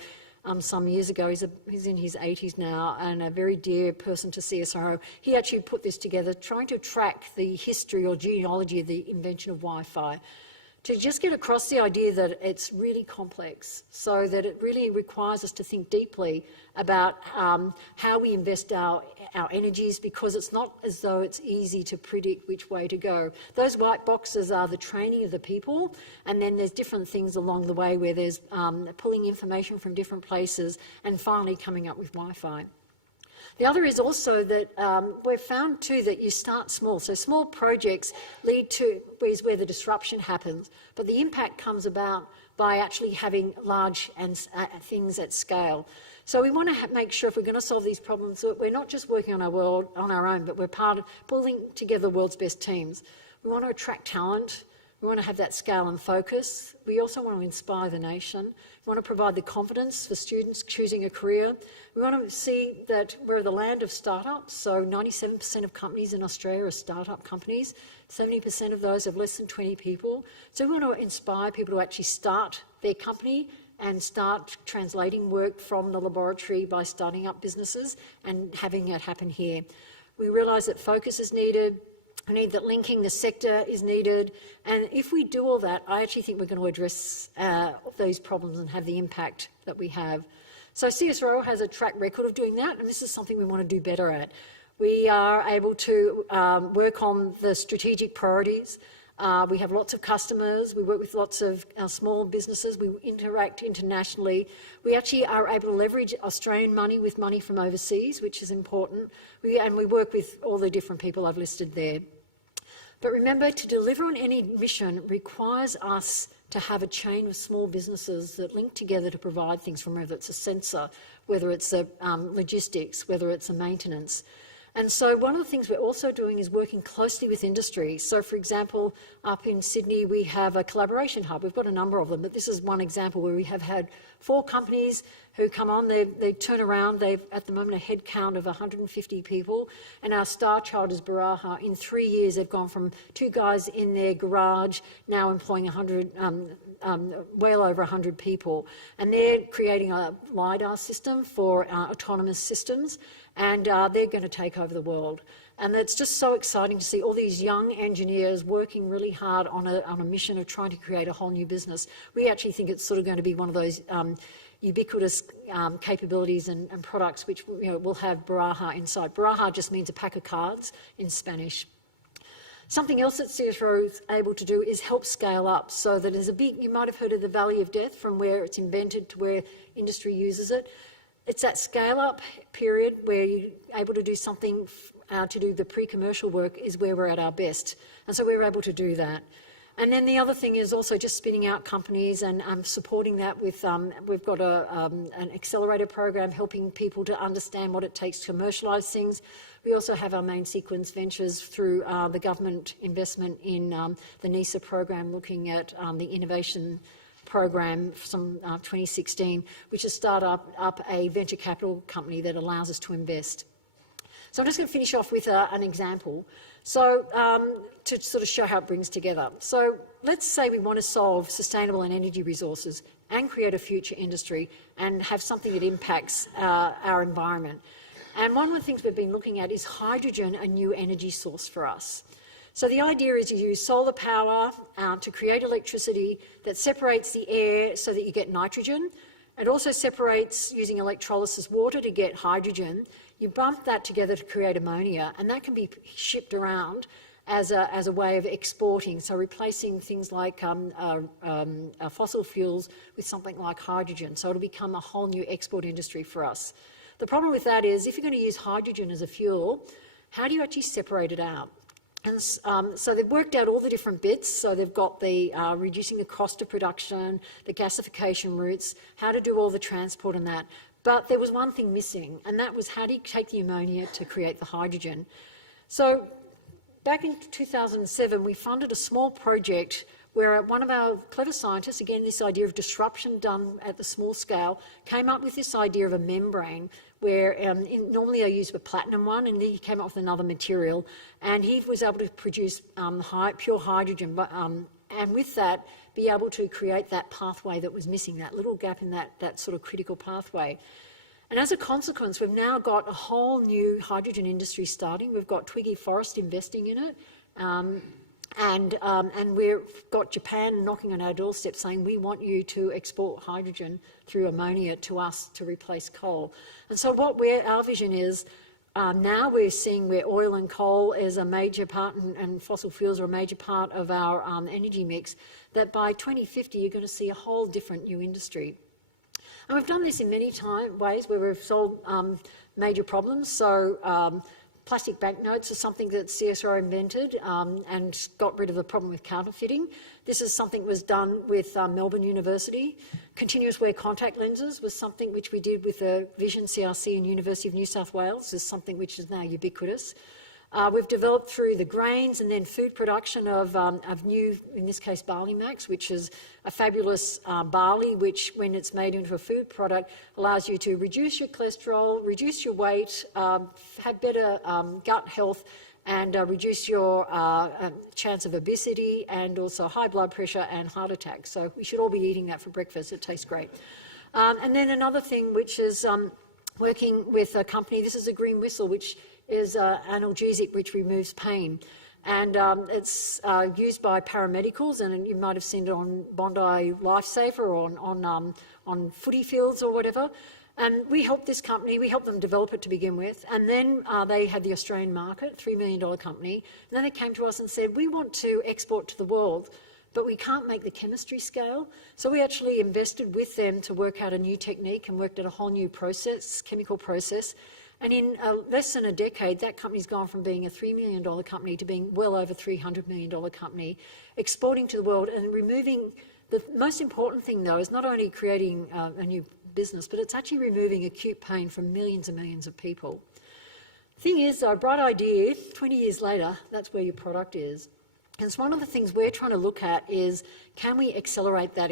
some years ago, he's in his 80s now and a very dear person to CSIRO, he actually put this together, trying to track the history or genealogy of the invention of Wi-Fi, to just get across the idea that it's really complex, so that it really requires us to think deeply about how we invest our energies, because it's not as though it's easy to predict which way to go. Those white boxes are the training of the people, and then there's different things along the way where there's pulling information from different places and finally coming up with Wi-Fi. The other is also that we've found too that you start small. So small projects lead to is where the disruption happens, but the impact comes about by actually having large things at scale. So we want to make sure if we're going to solve these problems that we're not just working on our own, but we're part of pulling together the world's best teams. We want to attract talent. We want to have that scale and focus. We also want to inspire the nation. We want to provide the confidence for students choosing a career. We want to see that we're the land of startups, so 97% of companies in Australia are startup companies. 70% of those have less than 20 people. So we want to inspire people to actually start their company and start translating work from the laboratory by starting up businesses and having it happen here. We realise that focus is needed. I need that linking the sector is needed, and if we do all that, I actually think we're going to address those problems and have the impact that we have. So CSIRO has a track record of doing that, and this is something we want to do better at. We are able to work on the strategic priorities. We have lots of customers. We work with lots of small businesses. We interact internationally. We actually are able to leverage Australian money with money from overseas, which is important. And we work with all the different people I've listed there. But remember, to deliver on any mission requires us to have a chain of small businesses that link together to provide things, from whether it's a sensor, whether it's a logistics, whether it's a maintenance. And so one of the things we're also doing is working closely with industry. So, for example, up in Sydney, we have a collaboration hub. We've got a number of them, but this is one example where we have had 4 companies who come on. They turn around. They've, at the moment, a head count of 150 people. And our star child is Baraha. In 3 years, they've gone from 2 guys in their garage, now employing well over 100 people. And they're creating a LiDAR system for autonomous systems. And they're going to take over the world. And it's just so exciting to see all these young engineers working really hard on a mission of trying to create a whole new business. We actually think it's sort of going to be one of those ubiquitous capabilities and products which will have Baraha inside. Baraha just means a pack of cards in Spanish. Something else that CSIRO is able to do is help scale up, so that there's you might have heard of the Valley of Death, from where it's invented to where industry uses it. It's that scale-up period where you're able to do something to do the pre-commercial work is where we're at our best. And so we're able to do that. And then the other thing is also just spinning out companies and supporting that with, we've got an accelerator program helping people to understand what it takes to commercialise things. We also have our main sequence ventures through the government investment in the NISA program, looking at the innovation program from 2016, which has started up a venture capital company that allows us to invest. So I'm just going to finish off with an example. So to sort of show how it brings together. So let's say we want to solve sustainable and energy resources and create a future industry and have something that impacts our environment. And one of the things we've been looking at is hydrogen, a new energy source for us. So the idea is you use solar power to create electricity that separates the air so that you get nitrogen. It also separates using electrolysis water to get hydrogen. You bump that together to create ammonia, and that can be shipped around as a way of exporting, so replacing things like fossil fuels with something like hydrogen. So it'll become a whole new export industry for us. The problem with that is if you're going to use hydrogen as a fuel, how do you actually separate it out? And so they've worked out all the different bits. So they've got the reducing the cost of production, the gasification routes, how to do all the transport and that. But there was one thing missing, and that was how do you take the ammonia to create the hydrogen? So back in 2007, we funded a small project where one of our clever scientists, again, this idea of disruption done at the small scale, came up with this idea of a membrane where normally I use a platinum one, and he came up with another material, and he was able to produce pure hydrogen, and with that, be able to create that pathway that was missing, that little gap in that sort of critical pathway. And as a consequence, we've now got a whole new hydrogen industry starting. We've got Twiggy Forrest investing in it. And we've got Japan knocking on our doorstep saying, we want you to export hydrogen through ammonia to us to replace coal. And so our vision is, now we're seeing where oil and coal is a major part and fossil fuels are a major part of our energy mix, that by 2050 you're going to see a whole different new industry. And we've done this in many ways where we've solved major problems. So plastic banknotes is something that CSIRO invented and got rid of the problem with counterfeiting. This is something that was done with Melbourne University. Continuous wear contact lenses was something which we did with the Vision CRC and University of New South Wales, is something which is now ubiquitous. We've developed through the grains and then food production of new, in this case, barley max, which is a fabulous barley, which when it's made into a food product allows you to reduce your cholesterol, reduce your weight, have better gut health, and reduce your chance of obesity and also high blood pressure and heart attacks. So we should all be eating that for breakfast. It tastes great. And then another thing which is working with a company, this is a green whistle, which is analgesic, which removes pain. And it's used by paramedicals, and you might have seen it on Bondi Lifesaver or on footy fields or whatever. And we helped this company, we helped them develop it to begin with, and then they had the Australian market, $3 million company, and then they came to us and said, we want to export to the world, but we can't make the chemistry scale. So we actually invested with them to work out a new technique and worked out a whole new process, chemical process. And in less than a decade, that company's gone from being a $3 million company to being well over $300 million company, exporting to the world and removing. The most important thing, though, is not only creating a new business, but it's actually removing acute pain from millions and millions of people. Thing is, though, a bright idea, 20 years later, that's where your product is. And it's one of the things we're trying to look at is, can we accelerate that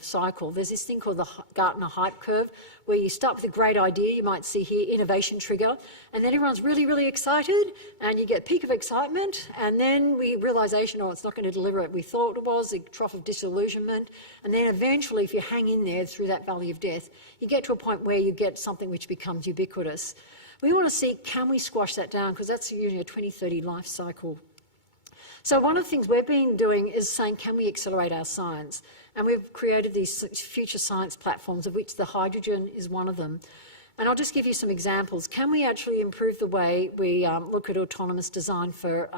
cycle? There's this thing called the Gartner hype curve, where you start with a great idea, you might see here, innovation trigger, and then everyone's really, really excited, and you get a peak of excitement, and then realisation, oh, it's not going to deliver what we thought it was, a trough of disillusionment, and then eventually, if you hang in there through that valley of death, you get to a point where you get something which becomes ubiquitous. We want to see, can we squash that down, because that's usually a 2030 life cycle. So one of the things we've been doing is saying, can we accelerate our science? And we've created these future science platforms, of which the hydrogen is one of them. And I'll just give you some examples. Can we actually improve the way we look at autonomous design for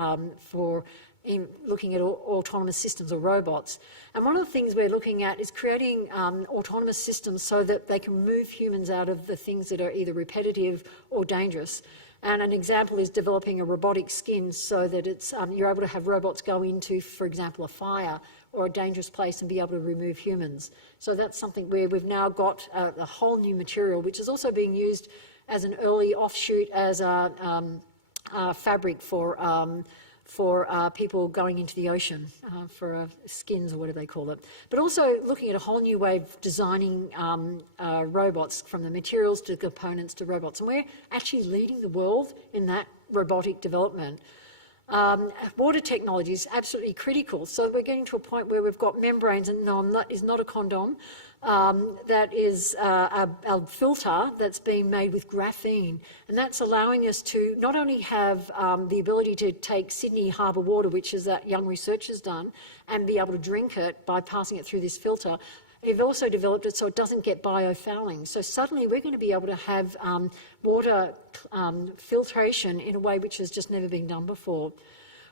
looking at autonomous systems or robots? And one of the things we're looking at is creating autonomous systems so that they can move humans out of the things that are either repetitive or dangerous. And an example is developing a robotic skin so that it's, you're able to have robots go into, for example, a fire or a dangerous place and be able to remove humans. So that's something where we've now got a whole new material, which is also being used as an early offshoot as a fabric for people going into the ocean, for skins or whatever they call it. But also looking at a whole new way of designing robots, from the materials to the components to robots. And we're actually leading the world in that robotic development. Water technology is absolutely critical. So we're getting to a point where we've got membranes, and no, is not a condom, that is a filter that's being made with graphene. And that's allowing us to not only have the ability to take Sydney Harbour water, which is that young research has done, and be able to drink it by passing it through this filter. We've also developed it so it doesn't get biofouling. So suddenly we're going to be able to have water filtration in a way which has just never been done before.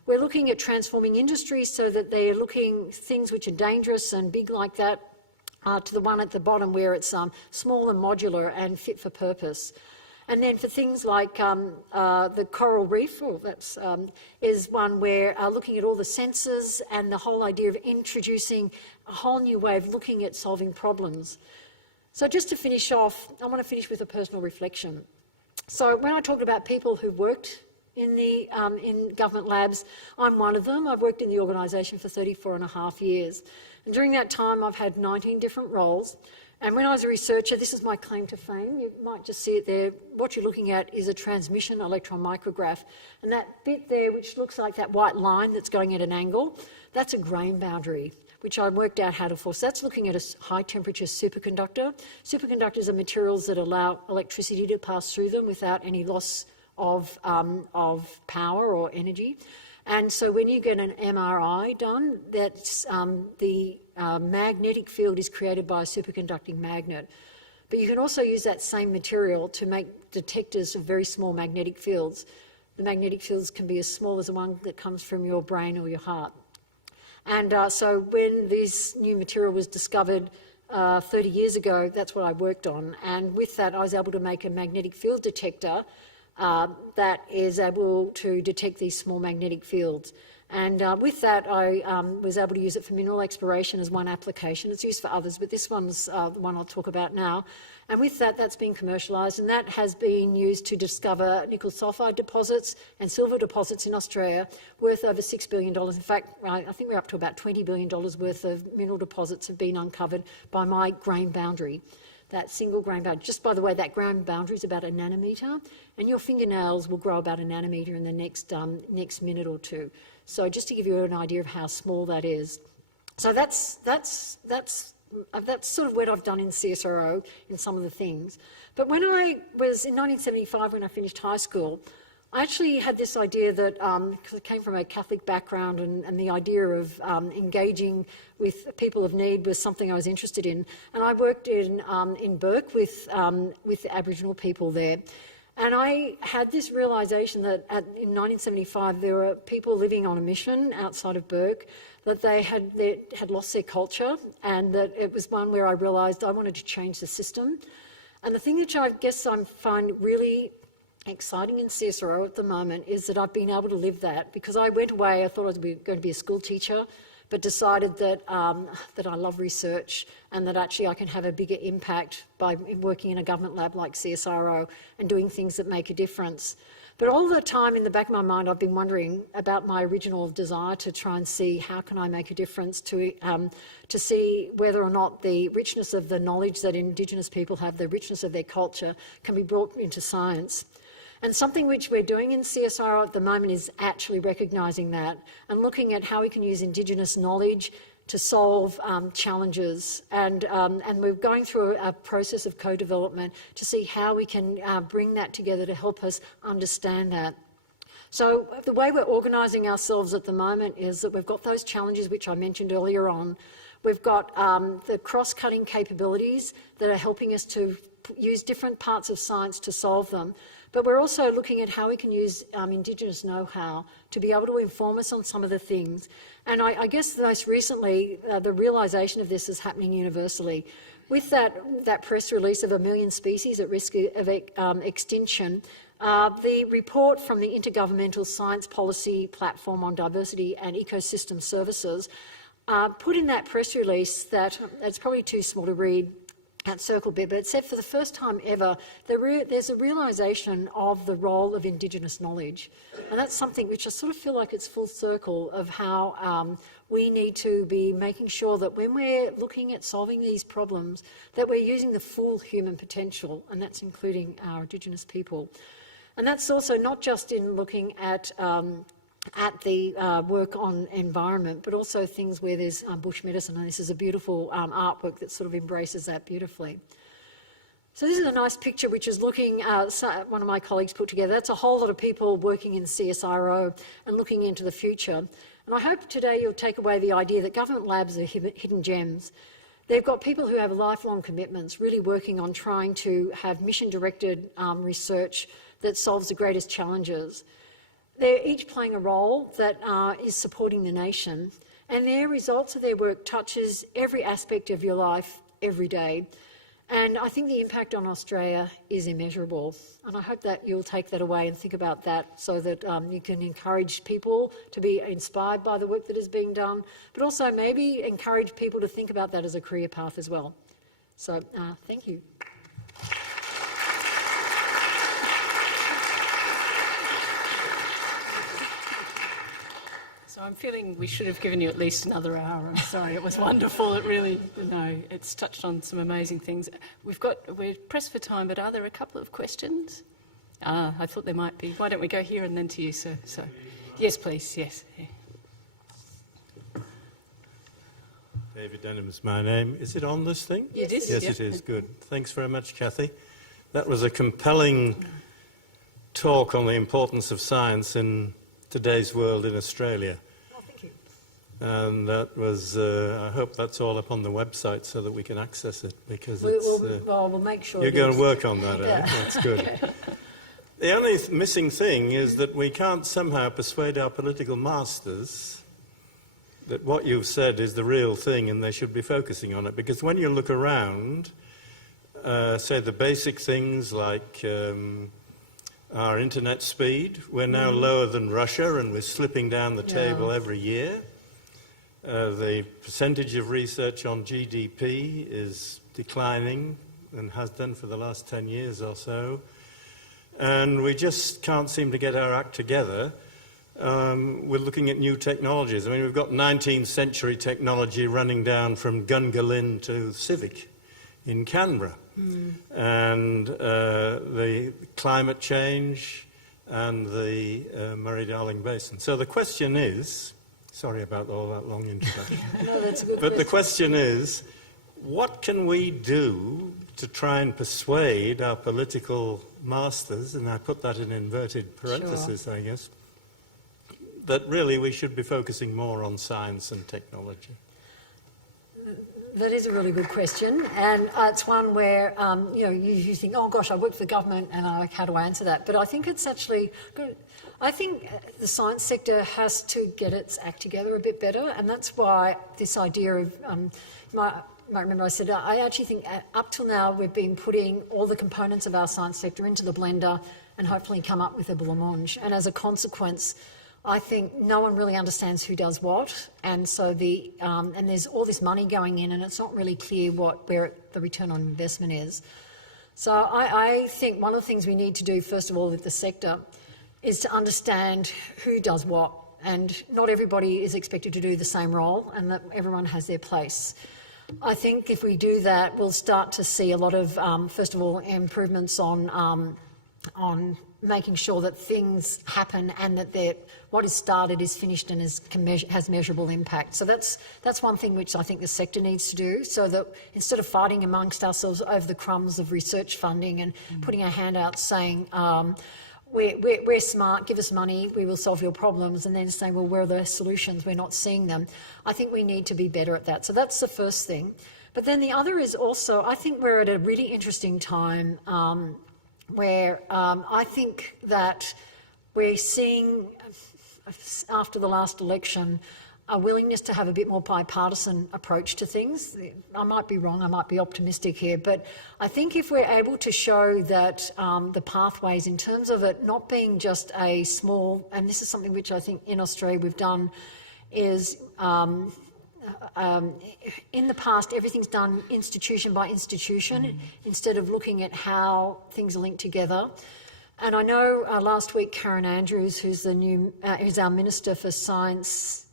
We're looking at transforming industries so that they're looking things which are dangerous and big like that to the one at the bottom where it's small and modular and fit for purpose. And then for things like the coral reef, is one where looking at all the sensors and the whole idea of introducing a whole new way of looking at solving problems. So just to finish off, I want to finish with a personal reflection. So when I talked about people who worked in government labs, I'm one of them. I've worked in the organisation for 34 and a half years. And during that time, I've had 19 different roles. And when I was a researcher, this is my claim to fame. You might just see it there. What you're looking at is a transmission electron micrograph. And that bit there, which looks like that white line that's going at an angle, that's a grain boundary, which I worked out how to force. That's looking at a high-temperature superconductor. Superconductors are materials that allow electricity to pass through them without any loss of power or energy. And so when you get an MRI done, that's the magnetic field is created by a superconducting magnet. But you can also use that same material to make detectors of very small magnetic fields. The magnetic fields can be as small as the one that comes from your brain or your heart. And so when this new material was discovered 30 years ago, that's what I worked on. And with that, I was able to make a magnetic field detector that is able to detect these small magnetic fields. And with that, I was able to use it for mineral exploration as one application. It's used for others, but this one's the one I'll talk about now. And with that, that's been commercialised, and that has been used to discover nickel sulphide deposits and silver deposits in Australia worth over $6 billion. In fact, I think we're up to about $20 billion worth of mineral deposits have been uncovered by my grain boundary. That single grain boundary. Just by the way, that grain boundary is about a nanometre, and your fingernails will grow about a nanometre in the next minute or two. So just to give you an idea of how small that is. So that's sort of what I've done in CSIRO in some of the things. But when I was in 1975, when I finished high school, I actually had this idea that, because I came from a Catholic background, and the idea of engaging with people of need was something I was interested in. And I worked in Bourke with the Aboriginal people there. And I had this realisation that in 1975 there were people living on a mission outside of Bourke, that they had lost their culture, and that it was one where I realised I wanted to change the system. And the thing that I guess I find really exciting in CSIRO at the moment is that I've been able to live that, because I went away, I thought I was going to be a school teacher, but decided that that I love research and that actually I can have a bigger impact by working in a government lab like CSIRO and doing things that make a difference. But all the time in the back of my mind I've been wondering about my original desire to try and see how can I make a difference, to see whether or not the richness of the knowledge that Indigenous people have, the richness of their culture, can be brought into science. And something which we're doing in CSIRO at the moment is actually recognising that and looking at how we can use Indigenous knowledge to solve challenges. And we're going through a process of co-development to see how we can bring that together to help us understand that. So the way we're organising ourselves at the moment is that we've got those challenges which I mentioned earlier on. We've got the cross-cutting capabilities that are helping us to use different parts of science to solve them. But we're also looking at how we can use Indigenous know-how to be able to inform us on some of the things. And I guess most recently, the realisation of this is happening universally. With that press release of 1 million species at risk of extinction, the report from the Intergovernmental Science Policy Platform on Diversity and Ecosystem Services put in that press release that, it's probably too small to read, at circle bit, but it said for the first time ever there's a realisation of the role of Indigenous knowledge. And that's something which I sort of feel like it's full circle of how we need to be making sure that when we're looking at solving these problems, that we're using the full human potential, and that's including our Indigenous people. And that's also not just in looking at the work on environment, but also things where there's bush medicine, and this is a beautiful artwork that sort of embraces that beautifully. So this is a nice picture which is looking, one of my colleagues put together. That's a whole lot of people working in CSIRO and looking into the future. And I hope today you'll take away the idea that government labs are hidden gems. They've got people who have lifelong commitments, really working on trying to have mission-directed research that solves the greatest challenges. They're each playing a role that is supporting the nation, and their results of their work touches every aspect of your life every day. And I think the impact on Australia is immeasurable. And I hope that you'll take that away and think about that so that you can encourage people to be inspired by the work that is being done, but also maybe encourage people to think about that as a career path as well. So thank you. So I'm feeling we should have given you at least another hour. I'm sorry, it was wonderful. It really, it's touched on some amazing things. We're pressed for time, but are there a couple of questions? I thought there might be. Why don't we go here and then to you, sir? So, yes, please, yes. Yeah. David Denham is my name. Is it on this thing? Yes, it is. Yes, it is. Good. Thanks very much, Cathy. That was a compelling talk on the importance of science in Today's World in Australia. Oh, thank you. And that was, I hope that's all up on the website so that we can access it, because We'll make sure. you're going to work on that, Yeah. That's good. The only missing thing is that we can't somehow persuade our political masters that what you've said is the real thing and they should be focusing on it. Because when you look around, say the basic things like our internet speed, we're now lower than Russia and we're slipping down the table every year. The percentage of research on GDP is declining and has done for the last 10 years or so. And we just can't seem to get our act together. We're looking at new technologies. I mean, we've got 19th century technology running down from Gungalin to Civic in Canberra. And the climate change and the Murray-Darling Basin. So the question is, sorry about all that long introduction, No, that's a good but the question. question is, what can we do to try and persuade our political masters, and I put that in inverted parentheses, I guess, that really we should be focusing more on science and technology? That is a really good question, and it's one where you think, oh gosh, I work for the government, and how do I answer that? But I think it's actually good. I think the science sector has to get its act together a bit better, and that's why this idea of you might remember I said I actually think up till now we've been putting all the components of our science sector into the blender and hopefully come up with a blancmange, and as a consequence, I think no one really understands who does what, and so and there's all this money going in, and it's not really clear where the return on investment is. So I think one of the things we need to do, first of all, with the sector, is to understand who does what, and not everybody is expected to do the same role, and that everyone has their place. I think if we do that, we'll start to see a lot of, first of all, improvements on making sure that things happen and that what is started is finished and has measurable impact. So that's one thing which I think the sector needs to do, so that instead of fighting amongst ourselves over the crumbs of research funding and putting our hand out saying, we're smart, give us money, we will solve your problems, and then saying, well, where are the solutions? We're not seeing them. I think we need to be better at that. So that's the first thing. But then the other is also, I think we're at a really interesting time where I think that we're seeing, after the last election, a willingness to have a bit more bipartisan approach to things. I might be wrong, I might be optimistic here, but I think if we're able to show that the pathways, in terms of it not being just a small, and this is something which I think in Australia we've done, is in the past everything's done institution by institution instead of looking at how things are linked together. And I know last week Karen Andrews, who's our Minister for Science,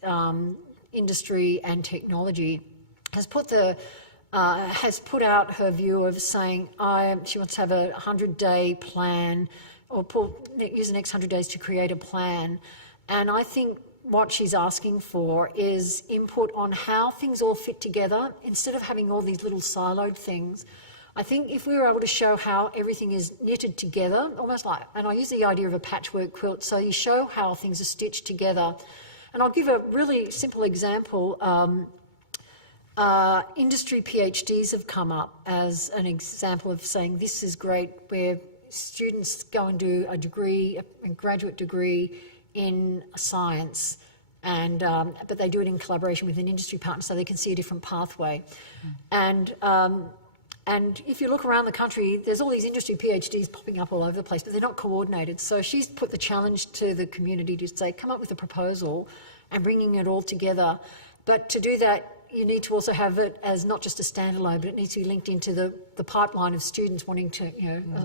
Industry and Technology, has put out her view of saying she wants to have a 100-day plan, or use the next 100 days to create a plan. And I think what she's asking for is input on how things all fit together instead of having all these little siloed things. I think if we were able to show how everything is knitted together, almost like, and I use the idea of a patchwork quilt, so you show how things are stitched together. And I'll give a really simple example. Industry PhDs have come up as an example of saying this is great, where students go and do a graduate degree in science, but they do it in collaboration with an industry partner so they can see a different pathway. And if you look around the country, there's all these industry PhDs popping up all over the place, but they're not coordinated. So she's put the challenge to the community to say, come up with a proposal and bringing it all together. But to do that, you need to also have it as not just a standalone, but it needs to be linked into the pipeline of students wanting to,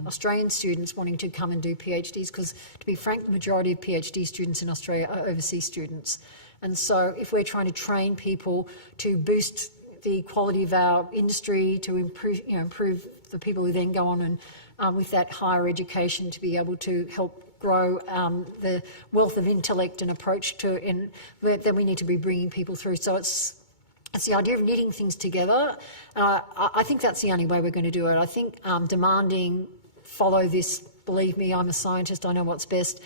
Australian students wanting to come and do PhDs, because to be frank, the majority of PhD students in Australia are overseas students. And so if we're trying to train people to boost the quality of our industry, to improve the people who then go on and with that higher education to be able to help grow the wealth of intellect and approach then we need to be bringing people through. So it's the idea of knitting things together. I think that's the only way we're going to do it. I think demanding, follow this, believe me, I'm a scientist, I know what's best,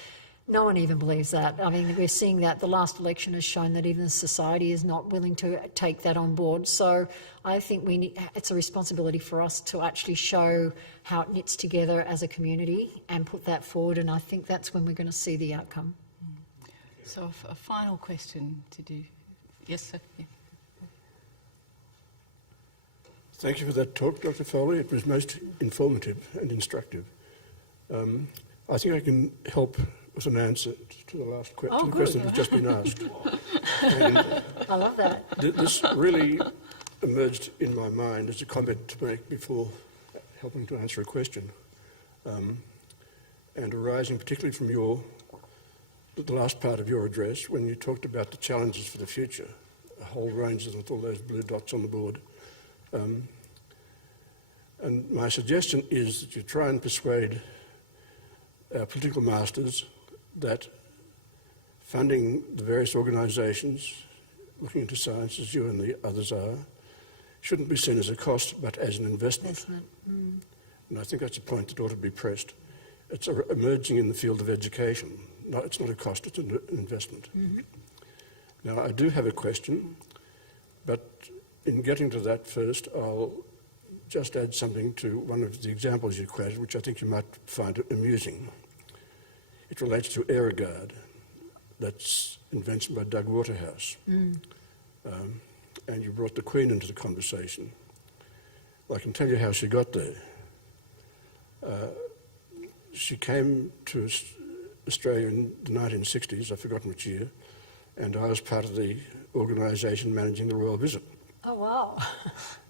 No one even believes that. I mean, we're seeing that the last election has shown that even society is not willing to take that on board. So I think it's a responsibility for us to actually show how it knits together as a community and put that forward, and I think that's when we're going to see the outcome. So a final question to do. Yes, sir. Yeah. Thank you for that talk, Dr. Foley. It was most informative and instructive. I think I can help with an answer to the last question that has just been asked. And I love that. this really emerged in my mind as a comment to make before helping to answer a question, and arising particularly from the last part of your address when you talked about the challenges for the future, a whole range of them with all those blue dots on the board. And my suggestion is that you try and persuade our political masters that funding the various organisations looking into science, as you and the others are, shouldn't be seen as a cost but as an investment. And I think that's a point that ought to be pressed. It's emerging in the field of education. No, it's not a cost, it's an investment. Now, I do have a question, but in getting to that first, I'll just add something to one of the examples you quoted, which I think you might find amusing. It relates to AeroGuard. That's invention by Doug Waterhouse. And you brought the Queen into the conversation. Well, I can tell you how she got there. She came to Australia in the 1960s, I've forgotten which year, and I was part of the organisation managing the royal visit. Oh, wow.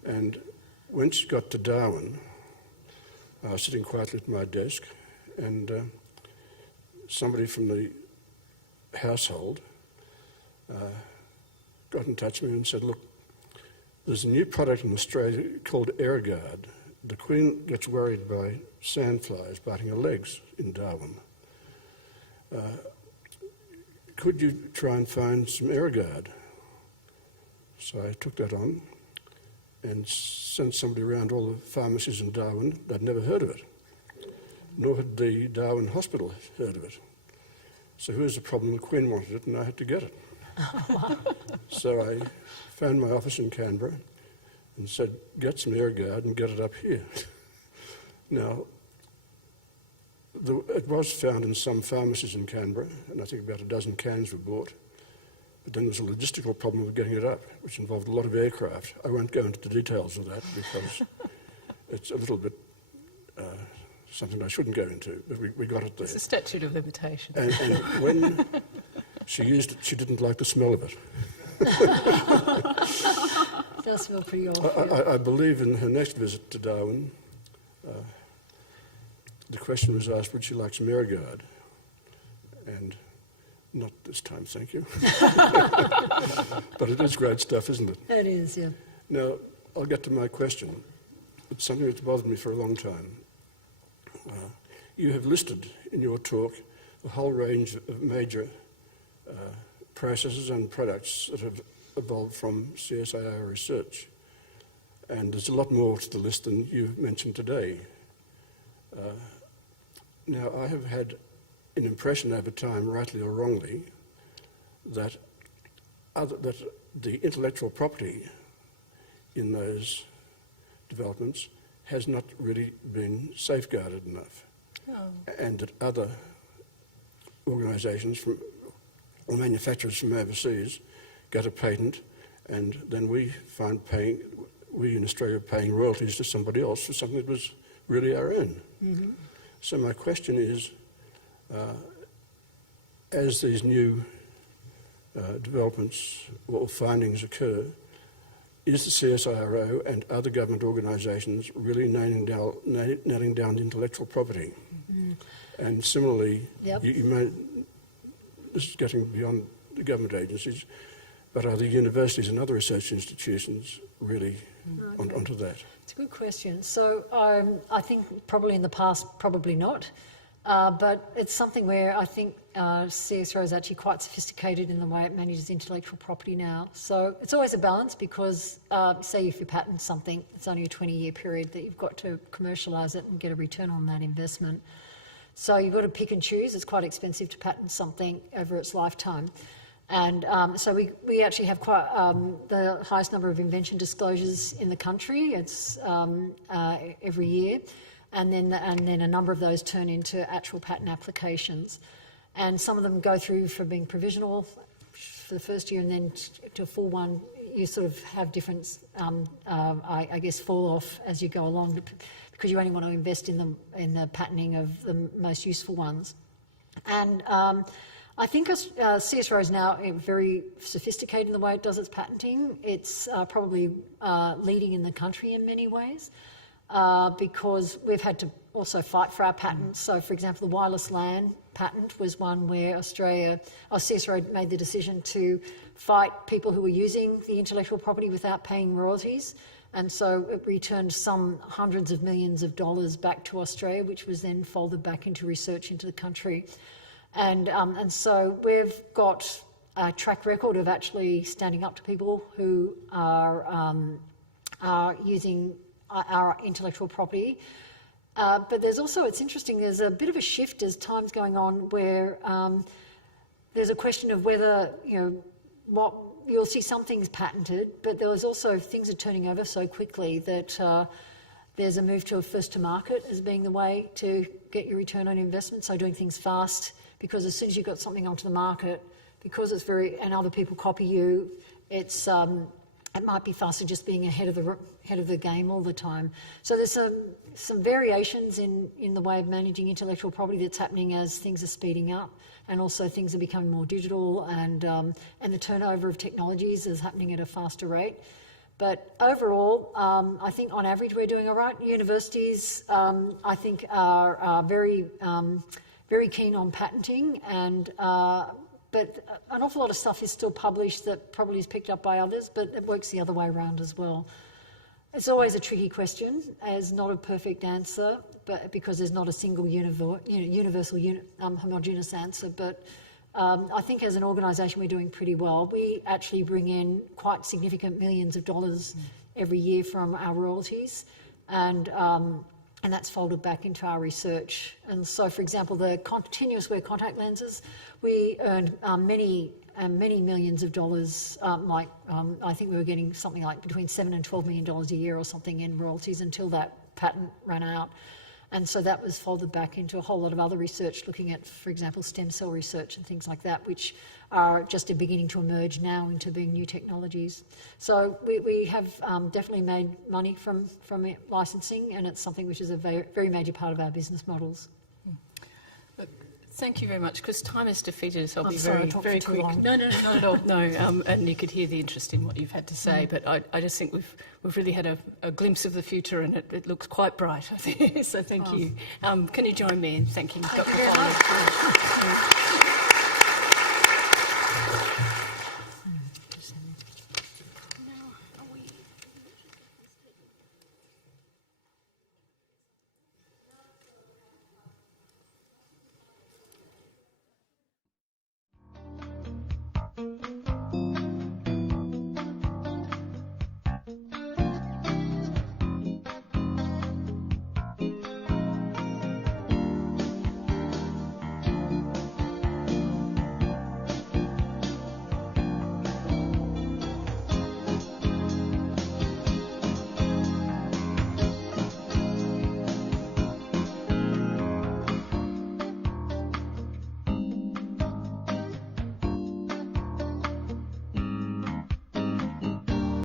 And when she got to Darwin, I was sitting quietly at my desk, and somebody from the household got in touch with me and said, look, there's a new product in Australia called AeroGuard. The Queen gets worried by sandflies biting her legs in Darwin. Could you try and find some AeroGuard? So I took that on and sent somebody around all the pharmacies in Darwin. They'd never heard of it, nor had the Darwin Hospital heard of it. So here's the problem, the Queen wanted it and I had to get it. So I found my office in Canberra and said, get some AeroGuard and get it up here. Now, it was found in some pharmacies in Canberra, and I think about a dozen cans were bought. But then there's a logistical problem with getting it up, which involved a lot of aircraft. I won't go into the details of that because it's a little bit something I shouldn't go into, but we got it there. It's a statute of limitations. And when she used it, she didn't like the smell of it. It does smell pretty awful. I believe in her next visit to Darwin, the question was asked, would she like some AeroGuard? And not this time, thank you. But it is great stuff, isn't it? It is, yeah. Now, I'll get to my question. It's something that's bothered me for a long time. You have listed in your talk a whole range of major processes and products that have evolved from CSIRO research. And there's a lot more to the list than you've mentioned today. Now, I have had an impression over time, rightly or wrongly, that the intellectual property in those developments has not really been safeguarded enough. And that other organisations or manufacturers from overseas get a patent, and then we in Australia are paying royalties to somebody else for something that was really our own. So my question is, as these new developments or findings occur, is the CSIRO and other government organisations really nailing down intellectual property? And similarly, this is getting beyond the government agencies, but are the universities and other research institutions really onto that? It's a good question. So I think probably in the past, probably not. But it's something where I think CSIRO is actually quite sophisticated in the way it manages intellectual property now. So it's always a balance because, say if you patent something, it's only a 20-year period that you've got to commercialise it and get a return on that investment. So you've got to pick and choose. It's quite expensive to patent something over its lifetime. And so we actually have quite the highest number of invention disclosures in the country. It's every year, and then a number of those turn into actual patent applications. And some of them go through from being provisional for the first year and then to a full one. You sort of have different, I guess, fall off as you go along because you only want to invest in the patenting of the most useful ones. And I think CSIRO is now very sophisticated in the way it does its patenting. It's probably leading in the country in many ways because we've had to also fight for our patents. So, for example, the wireless LAN patent was one where CSIRO made the decision to fight people who were using the intellectual property without paying royalties. And so it returned some hundreds of millions of dollars back to Australia, which was then folded back into research into the country. And so we've got a track record of actually standing up to people who are using our intellectual property. But there's also, it's interesting, there's a bit of a shift as time's going on where there's a question of whether, you'll see some things patented, but there's also things are turning over so quickly that there's a move to a first to market as being the way to get your return on investment. So doing things fast, because as soon as you've got something onto the market, because it's and other people copy you, it might be faster just being ahead of the game all the time. So there's some variations in the way of managing intellectual property that's happening as things are speeding up, and also things are becoming more digital, and the turnover of technologies is happening at a faster rate. But overall, I think on average we're doing all right. Universities, I think, are very keen on patenting, but an awful lot of stuff is still published that probably is picked up by others, but it works the other way around as well. It's always a tricky question. There's not a perfect answer, but because there's not a single universal homogeneous answer. But I think as an organisation we're doing pretty well. We actually bring in quite significant millions of dollars every year from our royalties, and that's folded back into our research. And so, for example, the continuous wear contact lenses, we earned many millions of dollars. I think we were getting something like between $7 and $12 million a year or something in royalties until that patent ran out. And so that was folded back into a whole lot of other research, looking at, for example, stem cell research and things like that, which are just beginning to emerge now into being new technologies. So we have definitely made money from licensing, and it's something which is a very major part of our business models. Thank you very much, because time has defeated us. I'll be sorry, very quick. long. No, not at all. No, and you could hear the interest in what you've had to say, but I just think we've really had a glimpse of the future, and it looks quite bright, I think. So thank you. Can you join me in thanking Dr. Foley?